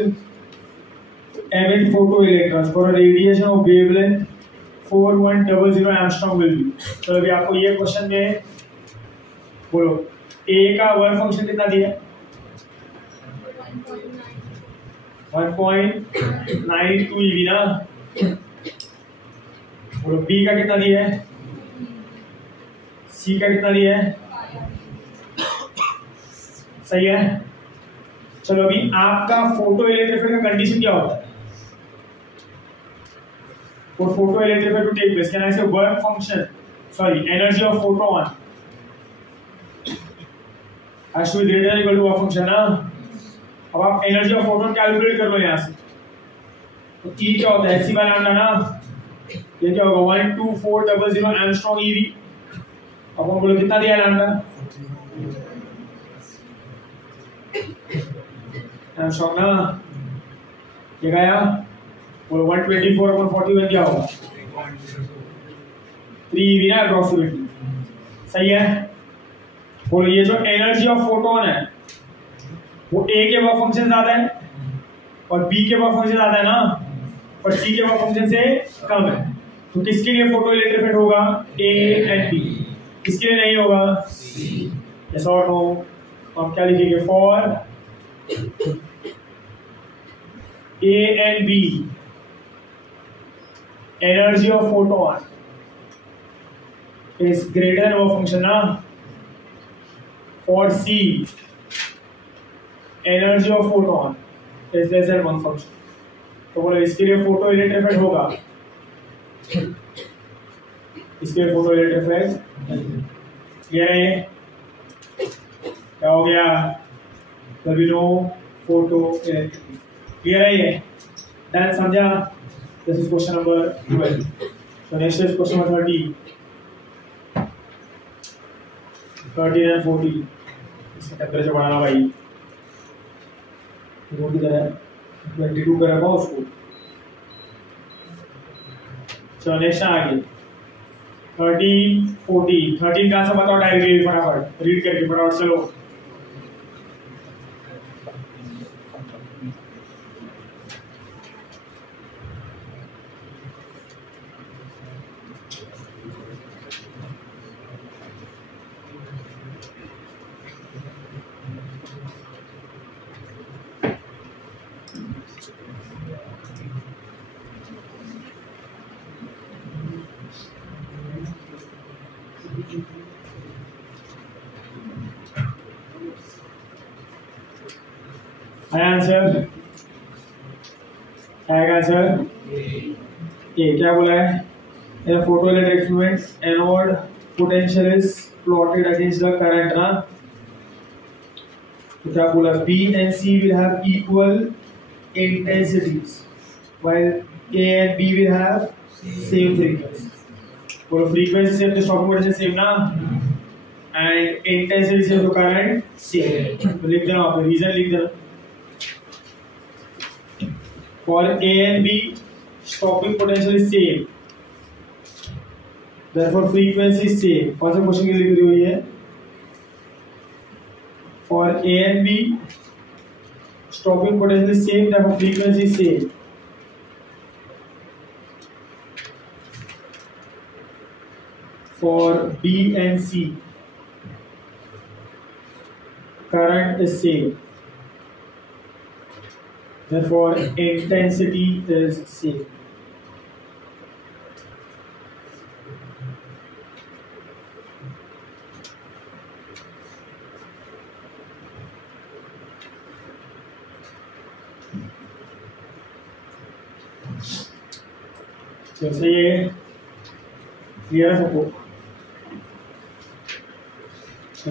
emit photoelectrons for a radiation of wavelength 4100 angstrom will be। तो अभी आपको ये question में बोलो A का work function कितना दिया है, 1.92 eV ना। बोलो B का कितना दिया है, C का कितना दिया है, सही है। चलो अभी आपका फोटो इलेक्ट्रिफाइड का कंडीशन क्या होता है, for photoelectrified to take place, can I say work function, sorry, energy of photon has to be greater than equal to work function ना। अब आप एनर्जी ऑफ फोटोन कैलकुलेट कर लो यहाँ से, तो E क्या होता है, एच सी बाई लैम्डा ना, ये क्या होगा 12400 एंगस्ट्रॉम ईवी अपन बोलो कितना दिया लैम्डा, एंगस्ट्रॉम ना, ये गया बोलो 124/40 क्या होगा 3 ईवी ना अप्रोक्सीमेटली, सही है। बोलो ये जो एनर्जी ऑफ फोटोन है वो ए के वर्क फंक्शन ज्यादा है और बी के वर्क फंक्शन ज्यादा है ना, और सी के वर्क फंक्शन से कम है, तो किसके लिए फोटो इलेक्ट्रिफाइड होगा, ए एंड बी, किसके लिए नहीं होगा, यस और नो। हम क्या लिखेंगे, for A and B energy of photon is greater than work function ना, for C energy of photon is less than one function. तो बोलो इसके लिए फोटो इलेक्ट्रिफाइड होगा, इसके लिए फोटो इलेक्ट्रिफाइड, ये क्या हो गया, तभी नो फोटो इलेक्ट्रिफाइड, क्लियर है ये, डन, समझा। This is question number 12। So next is question number 30 and 40। इसका टेम्परेचर बढ़ाना भाई, रोटी है 22 पे रखा उसको। चलो नेक्स्ट आगे 13, 14, 13 कहाँ से बताओ डायरेक्टली, फटाफट रीड करके फटाफट चलो। आंसर आएगा, आंसर ए क्या बोला है, in photoelectric fluid anode potential is plotted against the current ना, तो क्या बोला, B and C will have equal intensities while A and B will have same frequency। बोलो फ्रीक्वेंसी सेम तो स्टॉकिंग पोटेंशियल सेम ना, एंड इंटेंसिटी सेम तो current same. तो लिख देना आप, रीजन लिख देना, For A and B, stopping potential is same. Therefore, frequency is same. कौन सा क्वेश्चन की लिखी हुई है? For A and B, stopping potential is same. Therefore, frequency is same. For B and C, current is same. Therefore, intensity is same. जैसे ये clear है सबको?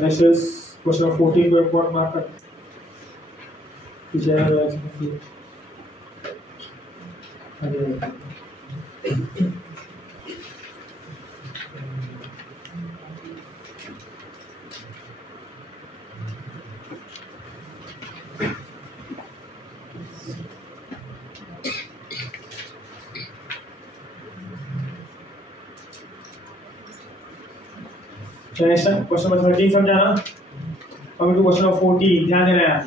This is question of 14 को एक पॉइंट मार्क कर पीछे क्वेश्चन नंबर 13 समझाना। अब टू क्वेश्चन नंबर 14 ध्यान देना है।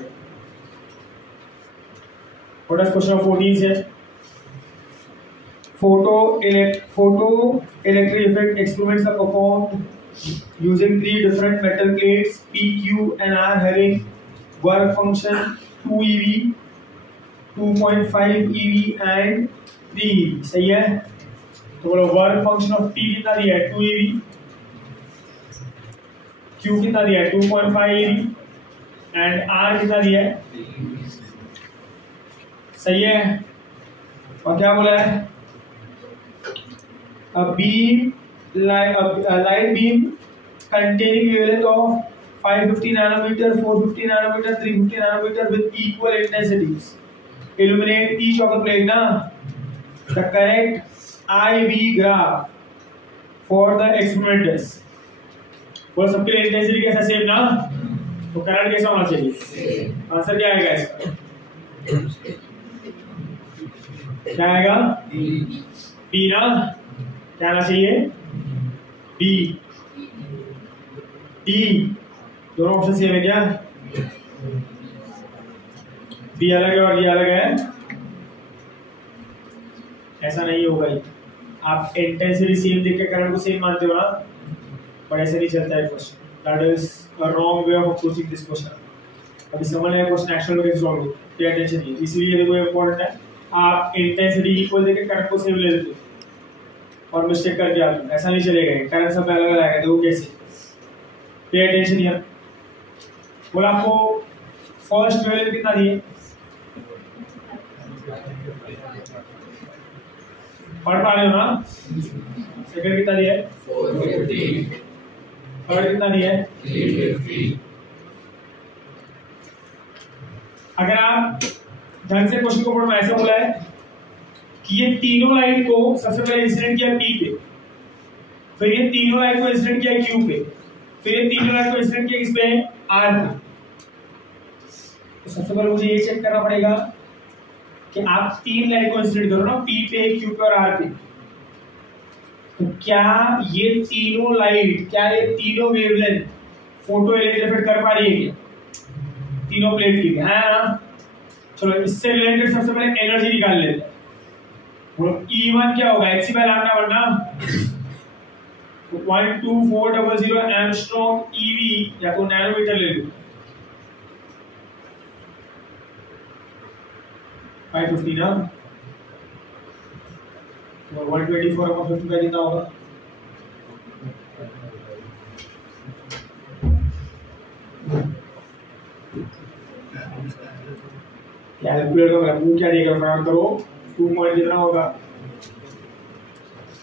व्हाट डज क्वेश्चन नंबर 14 से? photo electric effect experiments are performed using 3 different metal plates P, Q and R having work function 2 eV, 2.5 eV and 3 eV। सही है? तो बोलो वर्क फंक्शन ऑफ P कितना दिया है? 2 eV, Q कितना दिया है? 2.5 eV एंड R कितना दिया है? सही है? और क्या बोला है? A light beam containing wavelength of 550 nanometer, 450 nanometer, 350 nanometer with equal intensities illuminate each of the plate. Na the correct IV graph for the experiment is वो सबके लिए इंटेंसिटी कैसा सेम ना? तो करंट कैसा होना चाहिए? आंसर क्या आएगा इसका? क्या आएगा? बी ना? क्या आना चाहिए? बी। डी दोनों ऑप्शन सेम है क्या? बी अलग है और ये अलग है, ऐसा नहीं होगा। आप इंटेंसिटी सेम देख के करंट को सेम मानते हो ना, पर ऐसे नहीं चलता है question. That is a wrong way of approaching this question. अभी समझ आया क्वेश्चन एक्चुअल में कैसे रॉन्ग है, पे अटेंशन नहीं। इसलिए देखो इंपॉर्टेंट है, आप इंटेंसिटी इक्वल देके करंट को सेम ले लेते हो और मिस्टेक करके आते हो, ऐसा नहीं चलेगा। करंट सब में अलग अलग आएगा, देखो कैसे। Pay attention here. बोला आपको फर्स्ट वेवलेंथ कितना दिए? पढ़ पा रहे हो ना? सेकंड कितना दिया है? 450। थर्ड कितना दिया है? 350। अगर आप ढंग से क्वेश्चन को पढ़ो, ऐसा बोला है कि ये तीनों लाइट को सबसे पहले इंसिडेंट किया P पे, फिर ये तीनों लाइट को इंसिडेंट किया Q पे, फिर ये तीनों लाइट को इंसिडेंट किया किस पे? R पे। तो सबसे पहले मुझे ये चेक करना पड़ेगा कि आप तीन लाइट को इंसिडेंट करो ना, P पे, Q पे और R पे। तो क्या ये तीनों लाइट, क्या ये तीनों वेवलेंथ फोटो इलेक्ट्रिक कर पा रही है क्या? तीनों प्लेट की है ना? चलो इससे रिलेटेड सबसे पहले एनर्जी निकाल लेते हैं। E1 क्या होगा? hc by lambda वरना 12400 एंगस्ट्रॉम eV या तो नैनोमीटर ले लो। 550 ना, तो 124/50 कितना होगा? कैलकुलेटर का वैल्यू क्या देगा? फटाफट करो। 2 पॉइंट कितना होगा?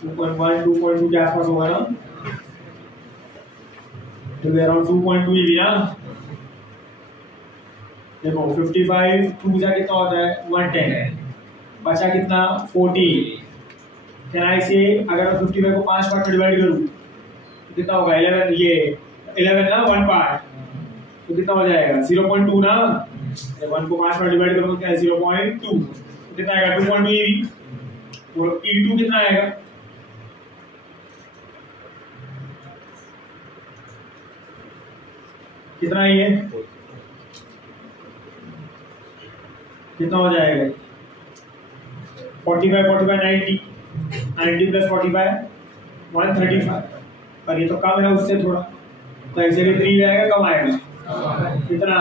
2.1 2.2 के आसपास होगा ना, तो अराउंड 2.2 eV ना। देखो 55 2 जा कितना होता है? 110, बचा कितना? 40। क्या इसे अगर 55 को 5 पार्ट में डिवाइड करूं तो कितना होगा? 11। ये 11 ना 1 पार्ट, तो कितना हो जाएगा? 0.2 ना। 1 को 5 में डिवाइड करूं तो क्या है? 0.2। कितना आएगा 2.2 eV, और E2 कितना आएगा, कितना ये कितना हो जाएगा 45 90 90 प्लस 45 135, पर ये तो कम है उससे थोड़ा, तो ऐसे भी 3 आएगा, कम आएगा कितना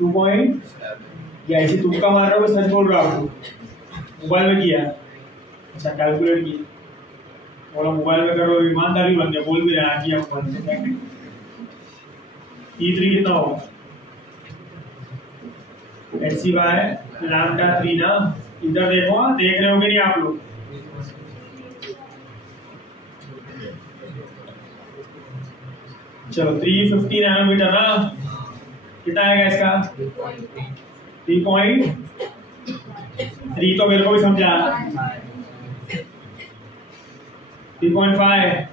2 पॉइंट, या ऐसे तुक्का मार रहे हो, सच बोल रहा हूँ, मोबाइल में किया, अच्छा कैलकुलेट किया, बोला मोबाइल में करो, ईमानदारी बन गया, बोल भी रहा किया मोबाइल में। E3 कितना होगा HC बाय लैम्डा 3 ना, इधर देखो, देख रहे होंगे नहीं आप लोग, चलो 350 नैनोमीटर ना, कितना आएगा इसका 3.3, तो मेरे को भी समझा 3.5,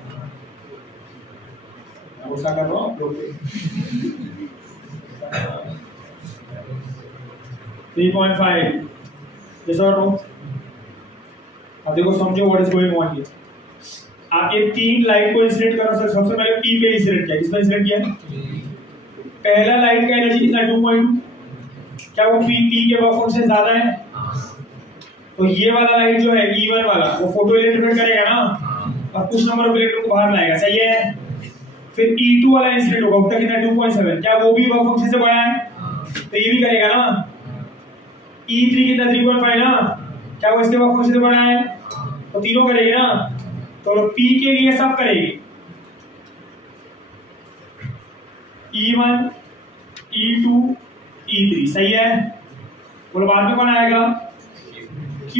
गुस्सा कर रहा हूँ 3.5, yes or no? अब देखो समझो what is going on here. आप ये 3 लाइट को इंसिडेंट करो सर, सबसे पहले P पे इंसिडेंट किया, किसमें इंसिडेंट किया, पहला लाइट का एनर्जी कितना 2.2, क्या वो P के वर्क से ज्यादा है, तो ये वाला लाइट जो है E1 वाला वो फोटो इलेक्ट्रिक करेगा ना, और कुछ नंबर ऑफ इलेक्ट्रॉन को बाहर लाएगा, सही है। फिर E2 वाला इंसिडेंट होगा, उसका कितना 2.7, क्या वो भी वर्क फंक्शन से बड़ा है, तो ये भी करेगा ना। E3 कितना 3.5 ना, क्या वो इसके वर्क फंक्शन से बड़ा है, तो तीनों करेगी ना, तो P के लिए सब करेगी, E1 E2 E3, सही है। बोलो बाद में कौन आएगा, Q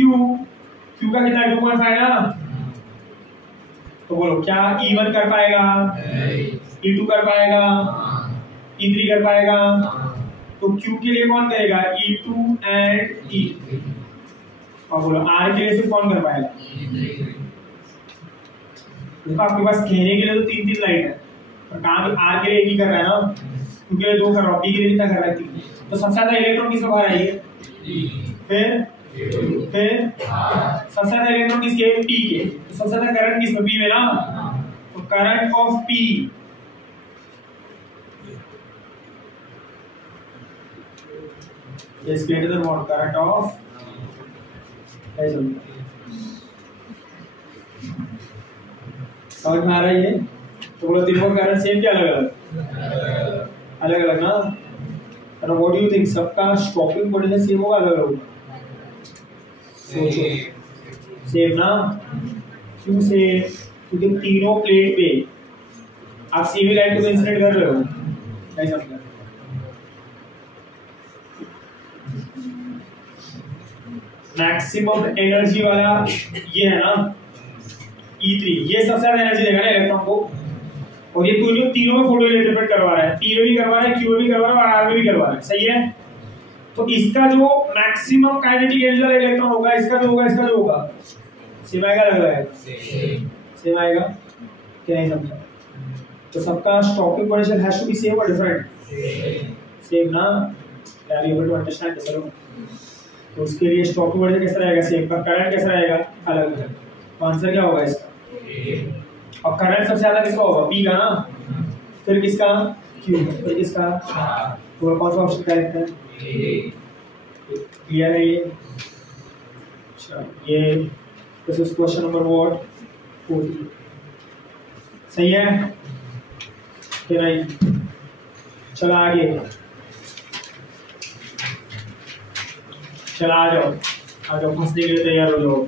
का कितना 2.5 ना, तो बोलो क्या E1 कर पाएगा, E2 कर पाएगा, E3 कर पाएगा, तो Q के लिए कौन करेगा, E2 एंड E3, और बोलो R के लिए सिर्फ कौन कर पाएगा, देखो आपके पास कहने के लिए तो 3 लाइट है, पर काम R के लिए एक ही कर रहा है ना, Q के लिए 2 कर रहा है, P के लिए कितना कर रहा है 3, तो सबसे ज्यादा इलेक्ट्रॉन किसमें बाहर आएंगे, फिर सबसे ज्यादा इलेक्ट्रॉन किसके, P के, तो सबसे ज्यादा करंट किसमें, P में ना, तो current of P is greater than what, current of, समझ में आ रहा है ये, तो बोलो तीनों करंट सेम क्या अलग अलग ना, तो व्हाट डू यू थिंक, सबका स्टॉपिंग पोटेंशियल सेम होगा अलग होगा, सोचो सेम ना, क्यों से, क्योंकि तीनों प्लेट पे आप सीवी लाइट को इंसिडेंट कर रहे हो, नहीं समझा, मैक्सिमम एनर्जी वाला ये है ना E3, ये सबसे ज्यादा एनर्जी देगा ना इलेक्ट्रॉन को, और ये तीनों में फोटो इलेक्ट्रिफाइड करवा रहा है, P में भी करवा रहा है, Q में भी करवा रहा है, और R में भी करवा रहा है, सही है। तो इसका जो मैक्सिमम काइनेटिक एनर्जी वाला इलेक्ट्रॉन होगा, इसका जो होगा सेम आएगा, लग रहा है सेम आएगा, क्या नहीं समझा, तो सबका stocking potential has to be same और डिफरेंट, सेम ना, यार you have to understand this. तो उसके लिए स्टॉकिंग पोटेंशियल कैसा रहेगा, सेम, पर करंट कैसा रहेगा, अलग है, तो आंसर क्या होगा इसका, और करंट सबसे ज्यादा किसका होगा, P का ना, फिर किसका Q, फिर किसका, तो कौन सा ऑप्शन करेक्ट है, क्लियर है ये, अच्छा ये this is question number what 40, सही है कि नहीं, चलो आगे, चलो आ जाओ फंसने के लिए तैयार हो जाओ,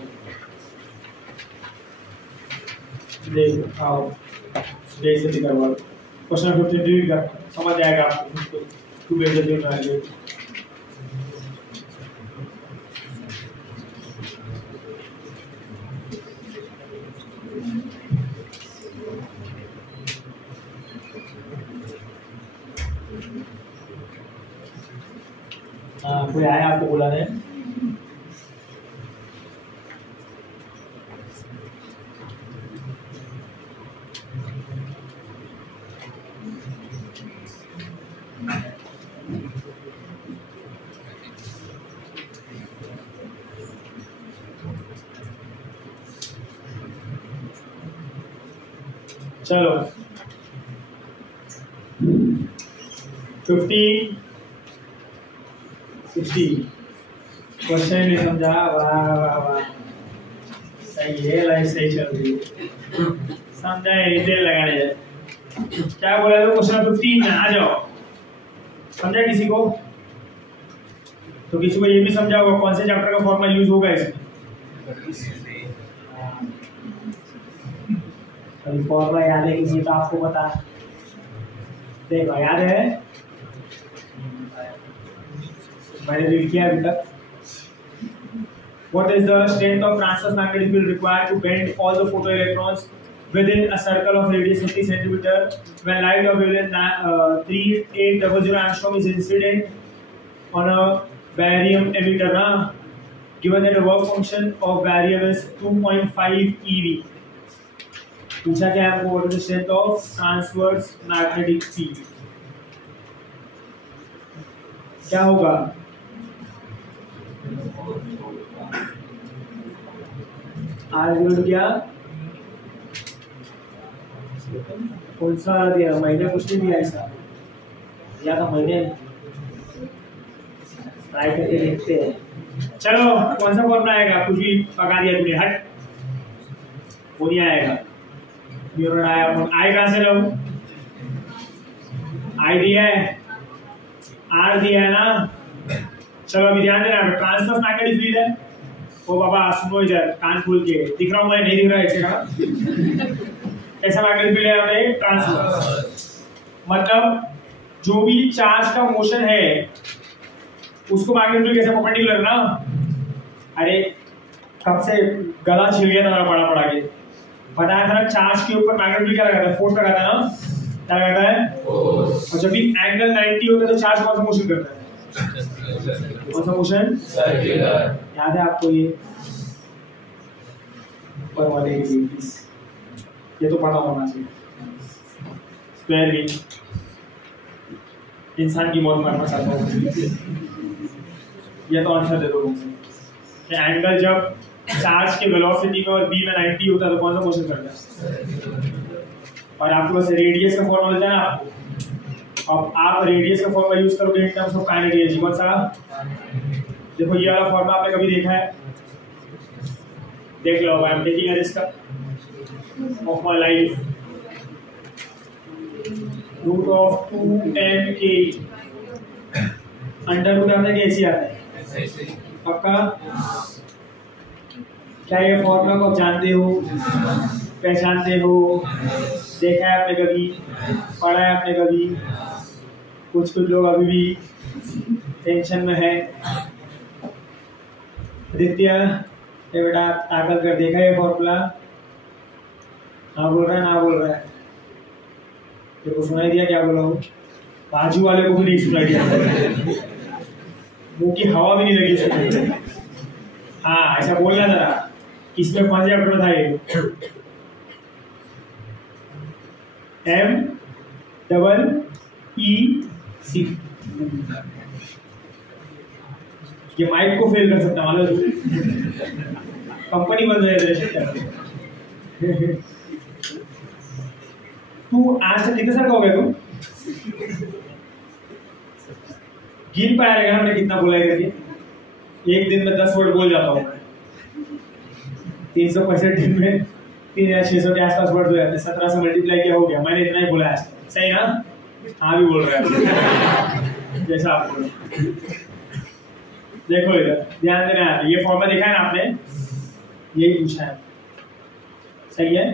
देख आओ जैसे भी करवा क्वेश्चन 53 का समझ आएगा आपको, टू बेस में आएगा, कोई आया आपको बुलाने, चलो 15 16 क्वेश्चन नहीं समझा। वाह वाह वाह, सही है, लाइफ सही चल रही है। समझा है, तेल लगाने जाए। क्या बोला था क्वेश्चन 15 में? आ जाओ। समझा किसी को? तो किसी को ये भी समझा होगा कौन से चैप्टर का फॉर्मूला यूज होगा इसमें? अभी फॉर्मूला याद है किसी तो आपको बता। देखो याद है, मैंने रीड किया अभी तक। What is the strength of transverse magnetic field required to bend all the photoelectrons within a circle of radius 50 cm when light of wavelength 3800 angstrom is incident on a barium emitter? Given that the work function of barium is 2.5 eV. पूछा क्या आपको? What is the strength of transverse magnetic field? क्या होगा? Argument क्या? कौन सा दिया? महीने कुछ नहीं दिया ऐसा, या तो महीने ट्राई करके देखते हैं। चलो कौन सा फॉर्मूला आएगा? कुछ भी पका दिया तुमने, हट, वो नहीं आएगा। न्यूरॉन आया, आई कहां से लाऊं? आई दिया है, आर दिया है ना। चलो अभी ध्यान देना, ट्रांसवर्स मैग्नेटिक फील्ड है। ओ बाबा सुनो इधर, कान खोल के, दिख रहा हूं मैं? नहीं दिख रहा है ऐसे का? कैसा मैग्नेटिक फील्ड है हमें? ट्रांसवर्स। मतलब जो भी चार्ज का मोशन है उसको मैग्नेटिक फील्ड कैसे परपेंडिकुलर ना। अरे कब से गला छिल गया था पड़ा पड़ा के, बताया था ना, चार्ज के ऊपर मैग्नेटिक फील्ड क्या लगाता है? फोर्स लगाता है ना। क्या लगाता है? फोर्स। और जब भी एंगल 90 होता है तो चार्ज कौन सा मोशन करता है? कौन सा मोशन? सर्कुलर। याद है आपको ये? ऊपर वाले ये तो पता होना चाहिए। स्क्वायर भी इंसान की मौत मारना चाहता हूँ, ये तो आंसर दे दो मुझे। एंगल जब चार्ज के वेलोसिटी में और बी में 90 होता है तो कौन सा मोशन करता है? और आपको बस रेडियस का फॉर्मूला मिलता है ना आपको। अब आप रेडियस का फॉर्मूला यूज करोगे इन टर्म्स ऑफ काइनेटिक एनर्जी। कौन सा? देखो ये वाला फॉर्मूला आपने कभी देखा है? देख लो। I am taking a risk of my life. Root of 2m/k under root आता है कि ऐसे आता है? पक्का? क्या ये फॉर्मूला को आप जानते हो, पहचानते हो? देखा है आपने कभी? पढ़ा है आपने कभी? कुछ लोग अभी भी टेंशन में है। आदित्य ये बेटा ताकत कर, देखा है फॉर्मूला? हाँ बोल रहा है, ना बोल रहा है? तेरे को सुनाई दिया क्या बोला हूँ? बाजू वाले को भी नहीं सुनाई दिया, मुंह की हवा भी नहीं लगी सुनाई। हाँ ऐसा बोलना जरा, किसमें कौन सा था ये? MEEC। ये माइक को फेल कर सकता मालूम? कंपनी बंद हो जाए। तू आज तक कितने साल का हो गया? तू गिन पाया रहेगा हमने कितना बोला है करके? एक दिन में 10 वर्ड बोल जाता हूँ। 365 दिन में 3600 के आसपास वर्ड हो जाते हैं। 17 से मल्टीप्लाई किया हो गया, मैंने इतना ही बोला है। सही ना? हाँ भी बोल रहा है जैसा आप बोल। देखो इधर ध्यान देना है, ये फॉर्मूला देखा है ना आपने? यही पूछा है, सही है?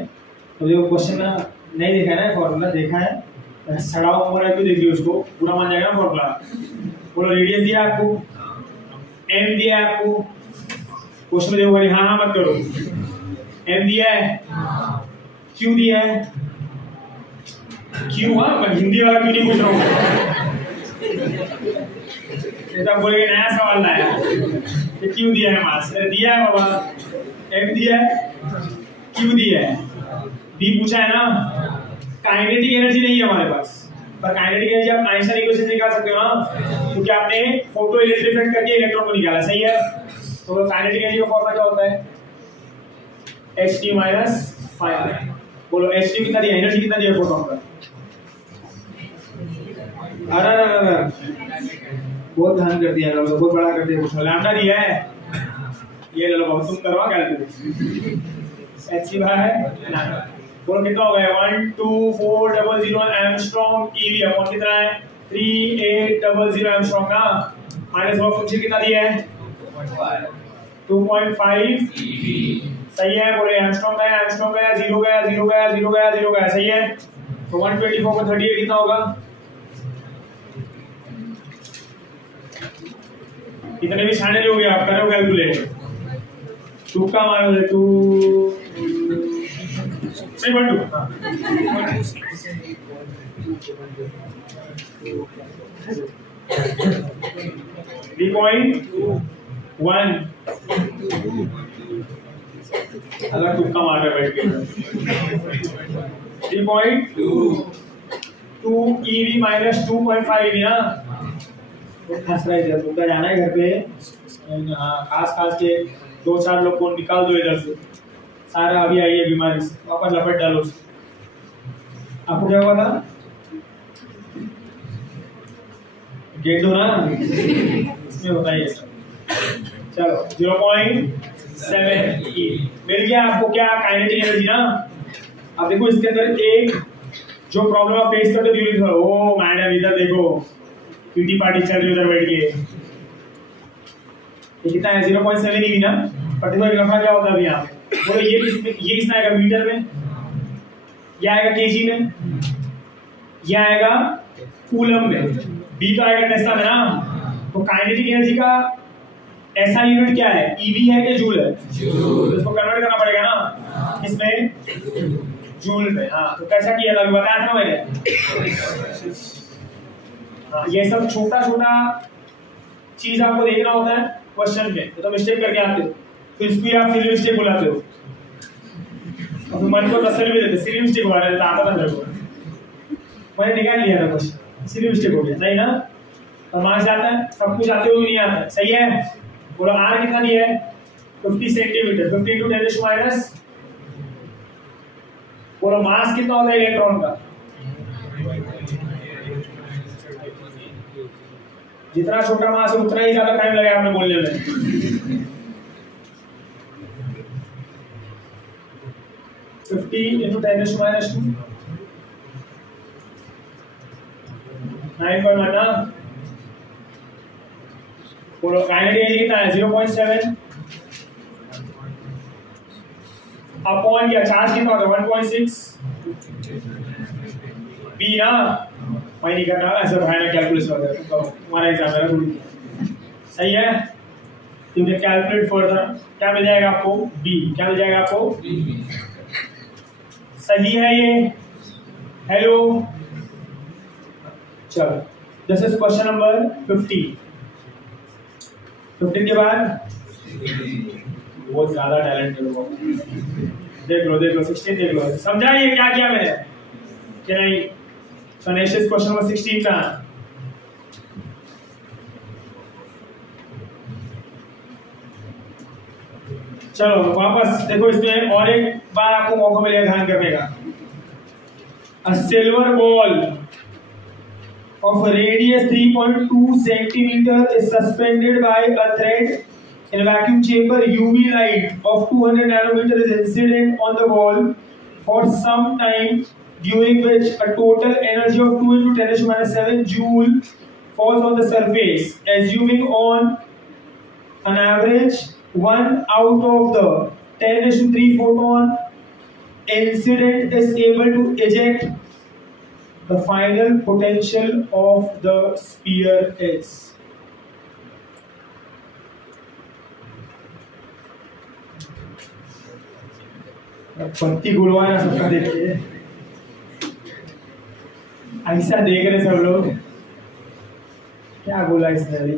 तो देखो क्वेश्चन ना नहीं देखा है ना, फॉर्मूला देखा है। सड़ा हुआ क्यों देख लिया उसको? पूरा मान जाएगा ना फॉर्मूला। बोलो रेडियस दिया आपको, एम दिया है आपको, क्वेश्चन में देखो हाँ हाँ मत करो। एम दिया है, क्यू दिया है, क्यों? हाँ मैं हिंदी वाला क्यों नहीं पूछ रहा हूँ? बोलेंगे नया सवाल लाया, क्यों दिया है? मास दिया है बाबा, एम दिया है, क्यू दिया है, बी पूछा है ना। काइनेटिक एनर्जी नहीं है हमारे पास, पर काइनेटिक एनर्जी आप आइंस्टाइन इक्वेशन से निकाल सकते हो ना, क्योंकि आपने फोटो इलेक्ट्रिफाइड करके इलेक्ट्रॉन को निकाला, सही है? तो काइनेटिक एनर्जी का फॉर्मूला क्या होता है? H T - 5 बोलो H कितना दिया, एनर्जी कितना दिया फोटोन का? अरे बहुत ध्यान कर दिया, बहुत बड़ा कर दिया क्वेश्चन। लैम्डा दिया है, ये ले लो बाबू, तुम करवा कैलकुलेट। H है बोलो कितना हो गया? 12400 एंगस्ट्रॉम ईवी अपॉन कितना है? 3800 एंगस्ट्रॉम ना, माइनस वर्क फंक्शन कितना दिया है? 2.5 सही है। बोले एंगस्ट्रॉम गया, एंगस्ट्रॉम गया, 0 गया, 0 गया, 0 गया, 0 गया, सही है। तो 124 को 38 कितना होगा? इतने भी छाने लोगे आप, करो कैलकुलेट। तुक्का मारो, 2 3.2 3.1 अगर तुक्का मार रहे बैठ के 3.2 EV माइनस 2.5 EV ना, खास रहा है। तुक्का जाना है घर पे, खास के 2-4 लोग को निकाल दो इधर से, सारा अभी आई है बीमारी से, वापस लपेट डालो। आपको क्या हुआ था? गेट दो ना, इसमें होता है सब। चलो 0.7 मिल गया आपको क्या? काइनेटिक एनर्जी ना। अब देखो इसके अंदर एक जो प्रॉब्लम आप फेस करते हो, ओ मैडम इधर देखो पीटी पार्टी चल रही उधर बैठ के, ये कितना है? 0.7 ही ना। पर देखो एक लफड़ा क्या होता है अभी यहाँ पे, बोलो ये कितना आएगा मीटर में, ये आएगा केजी में, ये आएगा कूलम में, बी तो आएगा टेस्ला में ना। तो काइनेटिक एनर्जी का ऐसा यूनिट क्या है? ईवी है कि जूल है? जूल। इसको कन्वर्ट करना पड़ेगा ना, इसमें जूल में। हाँ तो कैसा किया था अभी बताया था मैंने। हाँ ये सब छोटा छोटा चीज आपको देखना होता है क्वेश्चन में, तो मिस्टेक करके आते हो, तो इसको आप सिली मिस्टेक बुलाते हो, और मन को तसल्ली भी देते। सिली मिस्टेक हुआ है, आता था मेरे को, मैंने निकाल लिया था क्वेश्चन, सिली मिस्टेक हो गया, सही ना। और मार्क्स आता है, सब कुछ आते हुए नहीं आता, सही है। बोलो आर कितना दिया है? 50 सेंटीमीटर, 50 × 10⁻⁻। बोलो मास कितना होता है इलेक्ट्रॉन का? जितना छोटा मास है उतना ही ज्यादा टाइम लगेगा आपने बोलने में। 50 × 10⁻², 9.1 ना। बोलो काइनेटिक एनर्जी कितना है? 0.7 अपॉन क्या चार्ज कितना होता है? 1.6 बी ना। मैं नहीं करना ऐसा भाई कैलकुलेशन होता है, तो हमारा एग्जाम है थोड़ी, सही है। तो ये कैलकुलेट फर्दर क्या मिल जाएगा आपको? बी। क्या मिल जाएगा आपको? सही है ये। हेलो चलो दिस इज क्वेश्चन नंबर 15 के बाद बहुत ज्यादा टैलेंट है लोगों। देख लो 16 देख लो, समझा ये क्या किया मैंने कि नहीं? So next is question number 16 का। चलो वापस देखो, इसमें और एक बार आपको मौका मिलेगा ध्यान करने का। A silver ball of radius 3.2 centimeter is suspended by a thread in a vacuum chamber. UV light of 200 nanometer is incident on the ball for some time, during which a total energy of 2 × 10⁻⁷ joule falls on the surface. Assuming on an average 1 out of the 10⁻³ photon incident is able to eject, the final potential of the sphere is. पत्ती गुलवाना सबका देखिए, ऐसा देख रहे सब लोग, क्या बोला इसने अभी?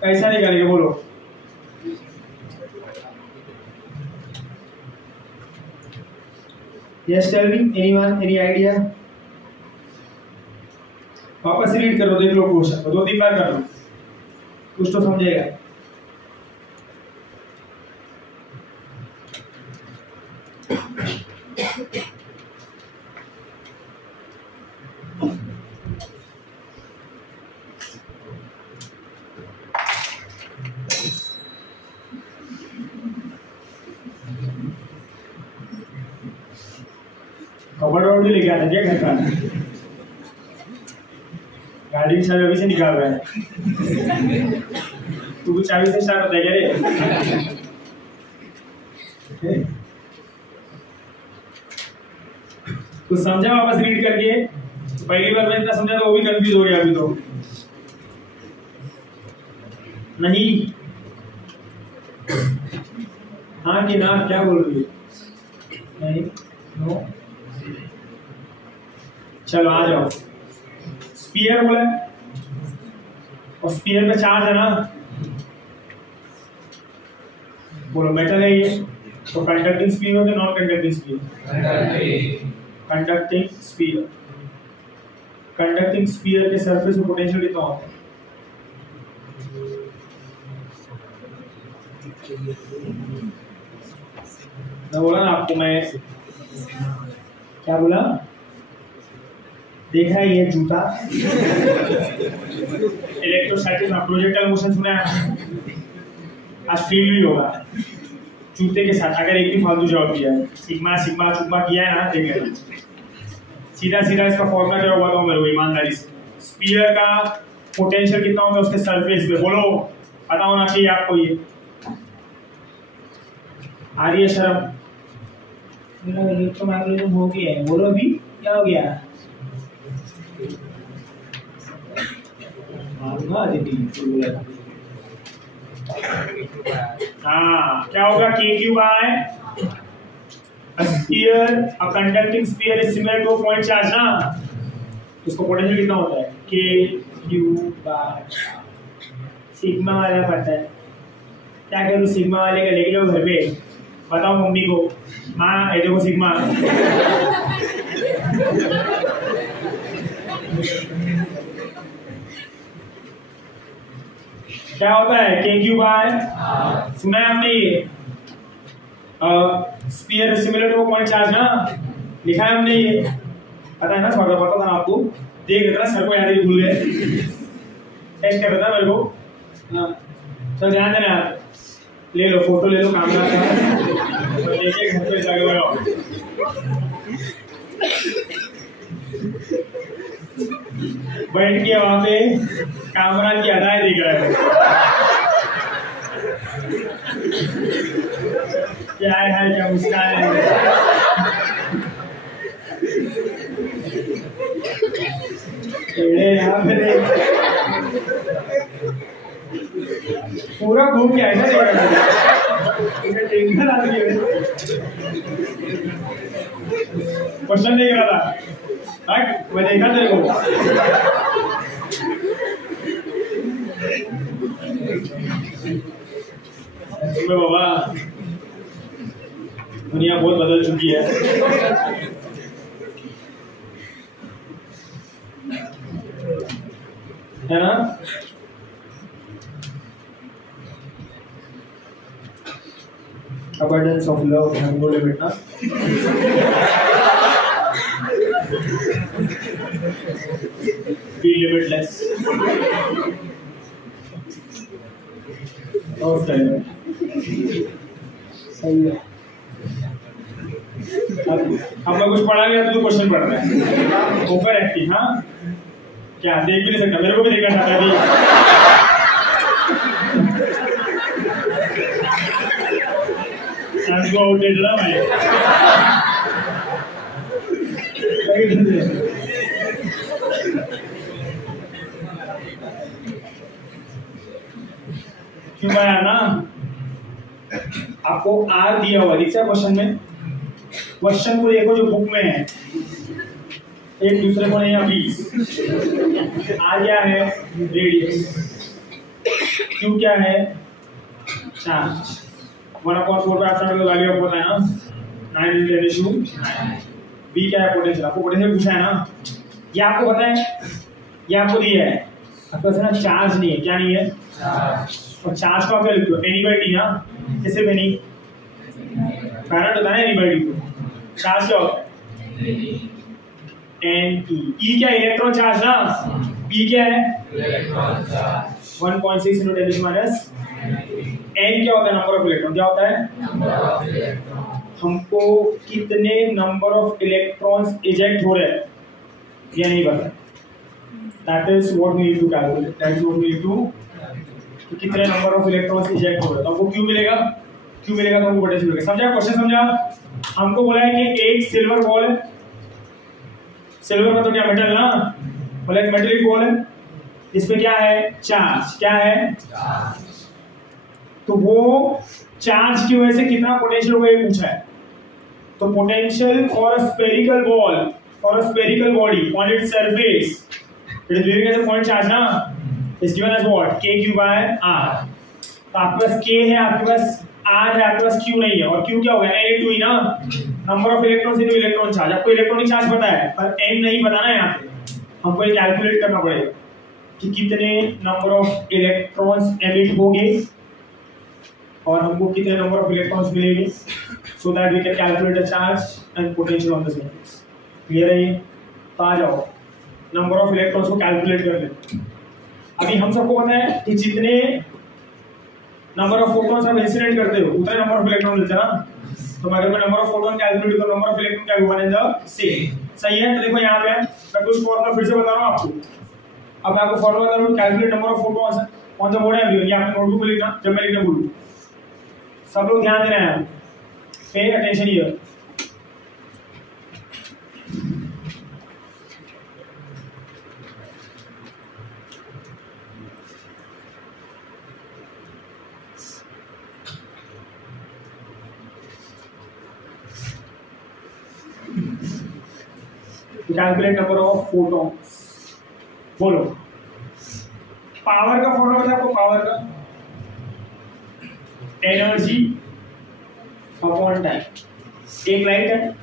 कैसा निकालेंगे बोलो? Yes, tell me, anyone, any idea? वापस रीड करो, देख लो क्वेश्चन को 2-3 बार कर लो, कुछ तो समझेगा। कपड़ा भी लेके आता क्या घर का? गाड़ी की चाबी अभी से निकाल रहा है। तू भी चाबी से स्टार्ट होता है क्या रे? कुछ समझा वापस रीड करके? पहली बार मैं इतना समझा तो वो भी कंफ्यूज हो गया अभी तो। नहीं, हाँ कि ना, क्या बोल रही है? नहीं, नो। चलो आ जाओ। स्पीयर बोला है और स्पीयर में चार्ज है ना, बोलो मेटल है ये, तो कंडक्टिंग स्पीयर होते non conducting sphere? Conducting sphere. Conducting sphere के सरफेस में पोटेंशियल कितना होता है? मैं बोला ना आपको, मैं क्या बोला? देखा है ये जूता? इलेक्ट्रोस्टैटिक प्रोजेक्टाइल मोशन सुना है? आज फील भी होगा जूते के साथ, अगर एक भी फालतू जवाब दिया है, सिग्मा सिग्मा चुग्मा किया है ना, देखें सीधा सीधा इसका फॉर्मूला क्या होगा तो मेरे को ईमानदारी से। स्पीयर का पोटेंशियल कितना होगा उसके सरफेस पे, बोलो, पता होना चाहिए आपको। ये आ रही है शर्म? इलेक्ट्रोमैग्नेटिज्म हो गया है, बोलो अभी क्या हो गया? हाँ, क्या होगा? K/Q/I a sphere, a conducting sphere is similar to a point charge ना, उसको पोटेंशियल कितना होता है? K/Q/I। सिग्मा वाला पता है, क्या करूँ? सिग्मा वाले का लेके जाओ घर पे, बताओ मम्मी को, माँ ये देखो सिग्मा। क्या होता है? K/Q/I। सुना है आपने ये? Sphere similar two point charge ना, लिखा है हमने ये, पता है ना? पता था ना आपको, देख रहे थे ना, सर को याद ही भूल गए, टेस्ट कर रहा था मेरे को। हाँ सर, ध्यान देना आप, ले लो फोटो, ले लो कैमरा का, देखिए घर पे जाके लगाओ। बैठ के वहां पे कैमरा की अदाएं दिख रहा है। क्या है, क्या मुस्कान है? यहाँ पे पूरा घूम के ऐसा टेंशन आती है। क्वेश्चन देख रहा था, मैं देखा तेरे को। बाबा दुनिया बहुत बदल चुकी है। है ना? Abundance of love has no limit ना? Be limitless. Okay. सही है। अब मैं कुछ पढ़ा गया तो क्वेश्चन पढ़ रहा है। ओवर एक्टिंग, हाँ? क्या देख भी नहीं सकता? मेरे को भी देखना चाहता है अभी। को आउटेड ना भाई। क्यों आया ना? आपको आर दिया हुआ दिखता है क्वेश्चन में। क्वेश्चन को देखो जो बुक में है, एक दूसरे को नहीं। अभी आर क्या है? रेडियस। क्यू क्या है? चार्ज। 1/4 वैल्यू ऑफ होता है ना, 9 बी क्या है? पोटेंशियल। आपको पोटेंशियल पूछा है ना, ये आपको पता है, ये आपको दिया है। आपको ना चार्ज नहीं है, क्या नहीं है? चार्ज। और चार्ज को आप क्या लिखते हो? एनी बाई टी ना, किसे पे नहीं? करंट होता है एनी बाई टी को। चार्ज क्या होता है? N E. ई क्या? इलेक्ट्रॉन चार्ज ना। बी क्या है? Electron charge. 1.6 × 10⁻⁻⁹ एन क्या होता है? Number of electron. क्या होता है? Number of electron. हमको कितने नंबर ऑफ इलेक्ट्रॉन्स इजेक्ट हो रहे हैं ये नहीं पता, that is what we need to calculate, that is what we need to, कितने नंबर ऑफ इलेक्ट्रॉन्स इजेक्ट हो रहे हैं तो हमको क्यू मिलेगा, क्यू मिलेगा तो हमको पोटेंशियल मिलेगा। समझा क्वेश्चन? समझा? हमको बोला है कि एक सिल्वर बॉल है, सिल्वर में तो क्या मेटल ना, बोला एक मेटेलिक बॉल है इसमें क्या है चार्ज, क्या है चार्ज, तो वो चार्ज की वजह से कितना पोटेंशियल होगा ये पूछा है। तो potential for a spherical ball, for a spherical body on its surface it is giving as a point charge ना, is given as what k/r। तो आपके पास k है, आपके पास r है, आपके पास q नहीं है, और q क्या होगा n * e ना, number of electrons into electron charge. आपको इलेक्ट्रॉनिक चार्ज पता है पर n नहीं पता ना, यहाँ पे हमको ये कैलकुलेट करना पड़ेगा कि कितने नंबर ऑफ इलेक्ट्रॉन्स एमिट होंगे और हमको कितने नंबर ऑफ इलेक्ट्रॉन्स मिलेंगे, so that we can calculate the charge and potential of the surface. Clear है ये? तो आ जाओ नंबर ऑफ इलेक्ट्रॉन्स को कैलकुलेट कर लेते। अभी हम सबको पता है कि जितने नंबर ऑफ फोटॉन्स आप इंसिडेंट करते हो उतने नंबर ऑफ इलेक्ट्रॉन मिलते हैं ना, तो अगर मैं नंबर ऑफ फोटॉन कैलकुलेट करूं नंबर ऑफ इलेक्ट्रॉन क्या होगा इन द सेम। सही है? तो देखो यहाँ पे मैं कुछ फॉर्मूला फिर से बता रहा हूँ आपको। अब मैं आपको फॉर्मूला बता रहा हूँ, calculate number of photons on the board है, ये आपने नोटबुक में लिखना जब मैं लिखने बोलूं। सब लोग ध्यान देना है, pay attention here. Calculate number of photons. बोलो पावर का फॉर्मूला पता है आपको? पावर का एनर्जी अपॉन टाइम। एक लाइट है,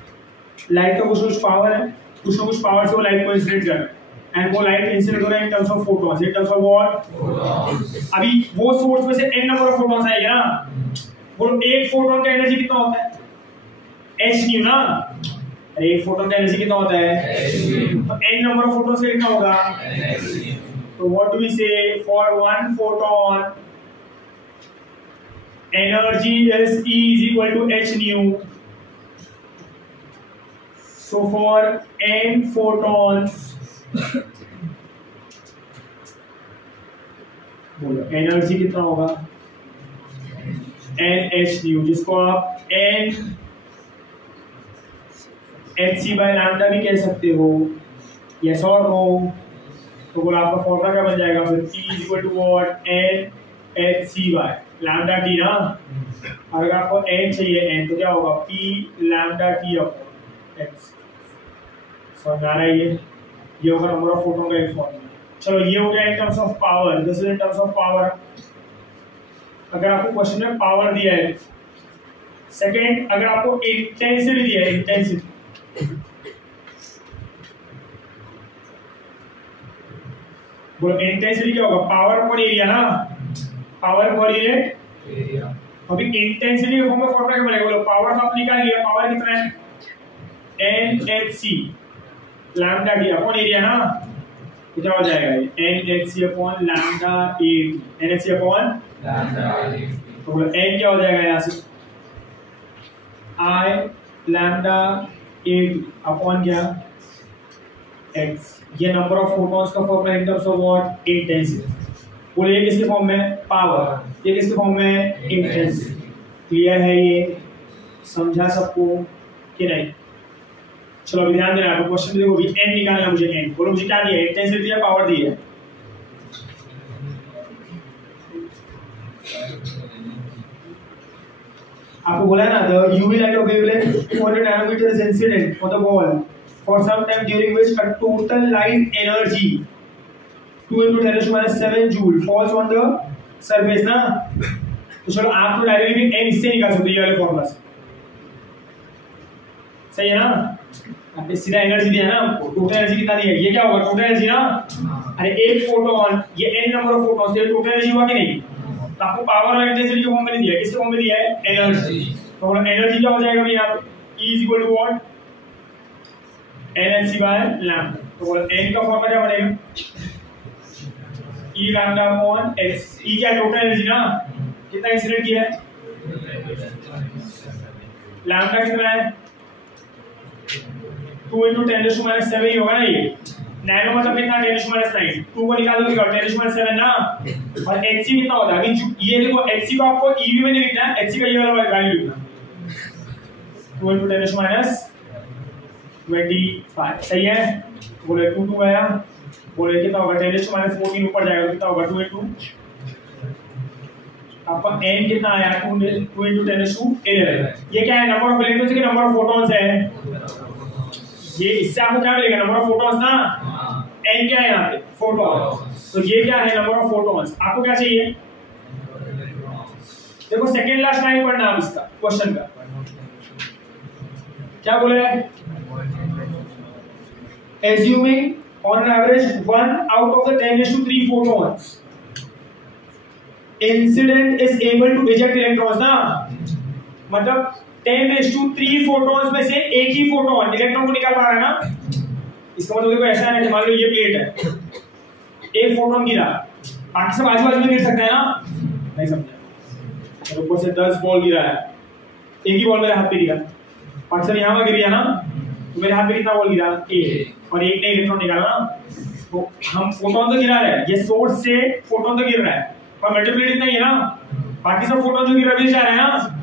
लाइट का कुछ पावर है, कुछ ना कुछ पावर से वो लाइट को इंसिडेंट कर रहा है एंड वो लाइट इंसिडेंट हो रहा है इन terms of photons, in terms of what. अभी वो सोर्स में से n नंबर ऑफ फोटॉन्स आएगा ना, वो एक फोटॉन का एनर्जी कितना होता है h न्यू ना, अरे एक फोटॉन का एनर्जी कितना होता है तो n नंबर ऑफ फोटॉन्स का कितना होगा, तो व्हाट डू वी से for one photon energy is E is equal to h nu. So for n photons, बोलो एनर्जी कितना होगा n h nu, जिसको आप n hc by lambda भी कह सकते हो, yes or no। तो बोला आपका फॉर्मूला क्या बन जाएगा फिर, E is equal to what n hc by lambda T ना। अगर आपको n चाहिए n तो क्या होगा p lambda T upon x। समझ आ रहा है? ये होगा नंबर ऑफ फोटॉन का एक फॉर्मूला। चलो ये हो गया इन terms of power, this is in terms of power. अगर आपको क्वेश्चन में पावर दिया है, सेकंड अगर आपको इंटेंसिटी दिया है, इंटेंसिटी बोलो इंटेंसिटी क्या होगा, पावर अपॉन एरिया ना, पावर पर यूनिट एरिया। अभी इंटेंसिटी के फॉर्म में फॉर्मूला क्या बनेगा, बोलो पावर तो आप निकाल लिया, पावर कितना है NHc lambda T upon area ना, तो क्या हो जाएगा NHc अपॉन लैम्डा ए, NHc अपॉन लैम्डा ए। तो बोलो n क्या हो जाएगा यहाँ से I लैम्डा ए अपॉन क्या x। ये नंबर ऑफ फोटॉन्स का formula in terms of what, intensity. बोले ये किसके फॉर्म में, पावर, ये किसके फॉर्म में, इंटेंसिटी। क्लियर है ये? समझा सबको कि नहीं? चलो अभी ध्यान देना, आपको क्वेश्चन देखो भी n निकालना मुझे, n बोलो मुझे क्या दिया है, इंटेंसिटी या पावर दी है। आपको बोला ना the UV light of wavelength 200 nanometre is incident for the ball for some time during which a total light energy 2 × 10⁻⁷ joule falls on the surface ना। तो चलो आप तो डायरेक्टली n इससे निकाल सकते हो ये वाले फॉर्मूला से, सही है ना। आपने सीधा एनर्जी दिया ना, टोटल एनर्जी कितना दी है, ये क्या होगा टोटल एनर्जी ना। अरे एक फोटोन, ये n नंबर ऑफ फोटॉन्स, ये टोटल एनर्जी हुआ कि नहीं। तो आपको पावर और इंटेंसिटी के फॉर्म में दिया है, किसके फॉर्म में दिया है, एनर्जी। तो बोलो एनर्जी क्या हो जाएगा भाई यहाँ पे, E is equal to what NHc by lambda. तो बोलो n का फॉर्मूला क्या बनेगा, E lambda upon x। E क्या टोटल एनर्जी ना, कितना इंसिडेंट किया है, लैम्डा कितना है 2 into 10⁻⁷ ही होगा ना ये। नैनो मतलब कितना 10⁻⁹ 2 को निकाल दोगे 10⁻⁷ ना। और hc कितना होता है अभी ये देखो hc को आपको ev में नहीं लिखना है, hc का ये वाला वैल्यू लिखना 2 into 10⁻25 सही है। बोले 2 आया, बोले कितना होगा 10⁻14 ऊपर जाएगा कितना होगा 2 into आपका n कितना आया 2 into 10⁻11। ये क्या है नंबर ऑफ इलेक्ट्रॉन्स के नंबर ऑफ फोटॉन्स है। ये इससे आपको क्या मिलेगा नंबर ऑफ फोटॉन्स ना, n क्या है यहाँ पे फोटॉन्स, तो ये क्या है नंबर ऑफ फोटॉन्स। आपको क्या चाहिए देखो सेकंड लास्ट लाइन पढ़ना आप इसका क्वेश्चन का क्या बोला है। assuming on an average 1 out of the 10⁻3 photons incident is able to eject electrons ना, मतलब 10⁻3 फोटॉन्स में से एक ही फोटोन इलेक्ट्रॉन को निकाल पा रहा है ना। इसका मतलब देखो ऐसा है ना कि मान लो ये प्लेट है, एक फोटोन गिरा, बाकी सब आजू बाजू में गिर सकते हैं ना, नहीं समझा। ऊपर से 10 बॉल गिरा है, एक ही बॉल मेरे हाथ पे गिरा, बाकी सब यहाँ पर गिर गया ना, तो मेरे हाथ पे कितना बॉल गिरा एक, और एक ने इलेक्ट्रॉन निकाला ना। तो हम फोटोन तो गिरा रहे हैं, ये सोर्स से फोटोन तो गिर रहा है पर मल्टीप्लाइड इतना ही है ना, बाकी सब फोटोन जो गिर रहे जा रहे हैं ना।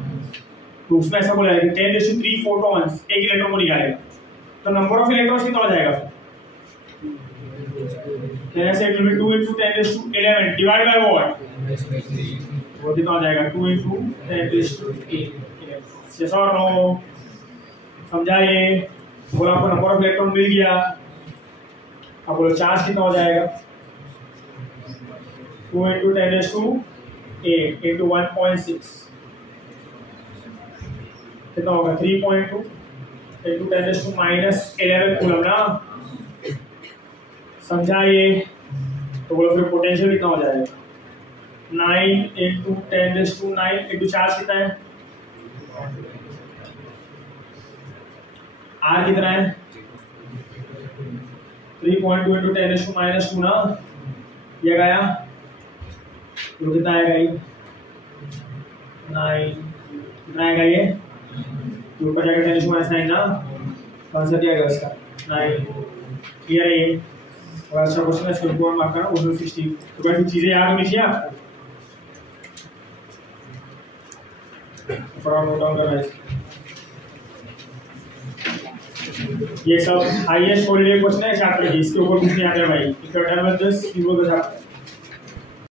तो उसमें ऐसा बोला है कि 10⁻3 फोटॉन्स एक इलेक्ट्रॉन को निकालेगा, तो नंबर ऑफ इलेक्ट्रॉन्स कितना हो जाएगा जैसे it will be 2 into 10⁻11 divide by what, वो कितना हो जाएगा 2 into 10⁻8। यस और नो, समझा ये। बोला आपको नंबर ऑफ इलेक्ट्रॉन मिल गया, अब बोलो चार्ज कितना हो जाएगा 2 into 10⁻8 into 1.6 कितना होगा 3.2 into 10⁻⁻11 कूलम ना, समझा ये। तो बोलो फिर पोटेंशियल कितना हो जाएगा 9 into 10⁻9 into चार्ज कितना है R कितना है 3.2 into 10⁻⁻2 ना, ये गया तो कितना आएगा ये 9 कितना आएगा ये ऊपर जाकर 10⁻9 ना, आंसर क्या आएगा इसका 9। क्लियर है ये। और अच्छा क्वेश्चन है, इसको इंपॉर्टेंट मार्क करना 160। तो वैसी चीजें याद होनी चाहिए आपको, फटाफट नोट डाउन करना है। ये सब हाईएस्ट क्वालिटी क्वेश्चन है चैप्टर की, इसके ऊपर कुछ नहीं आता है भाई। If you are done with this you go the chapter.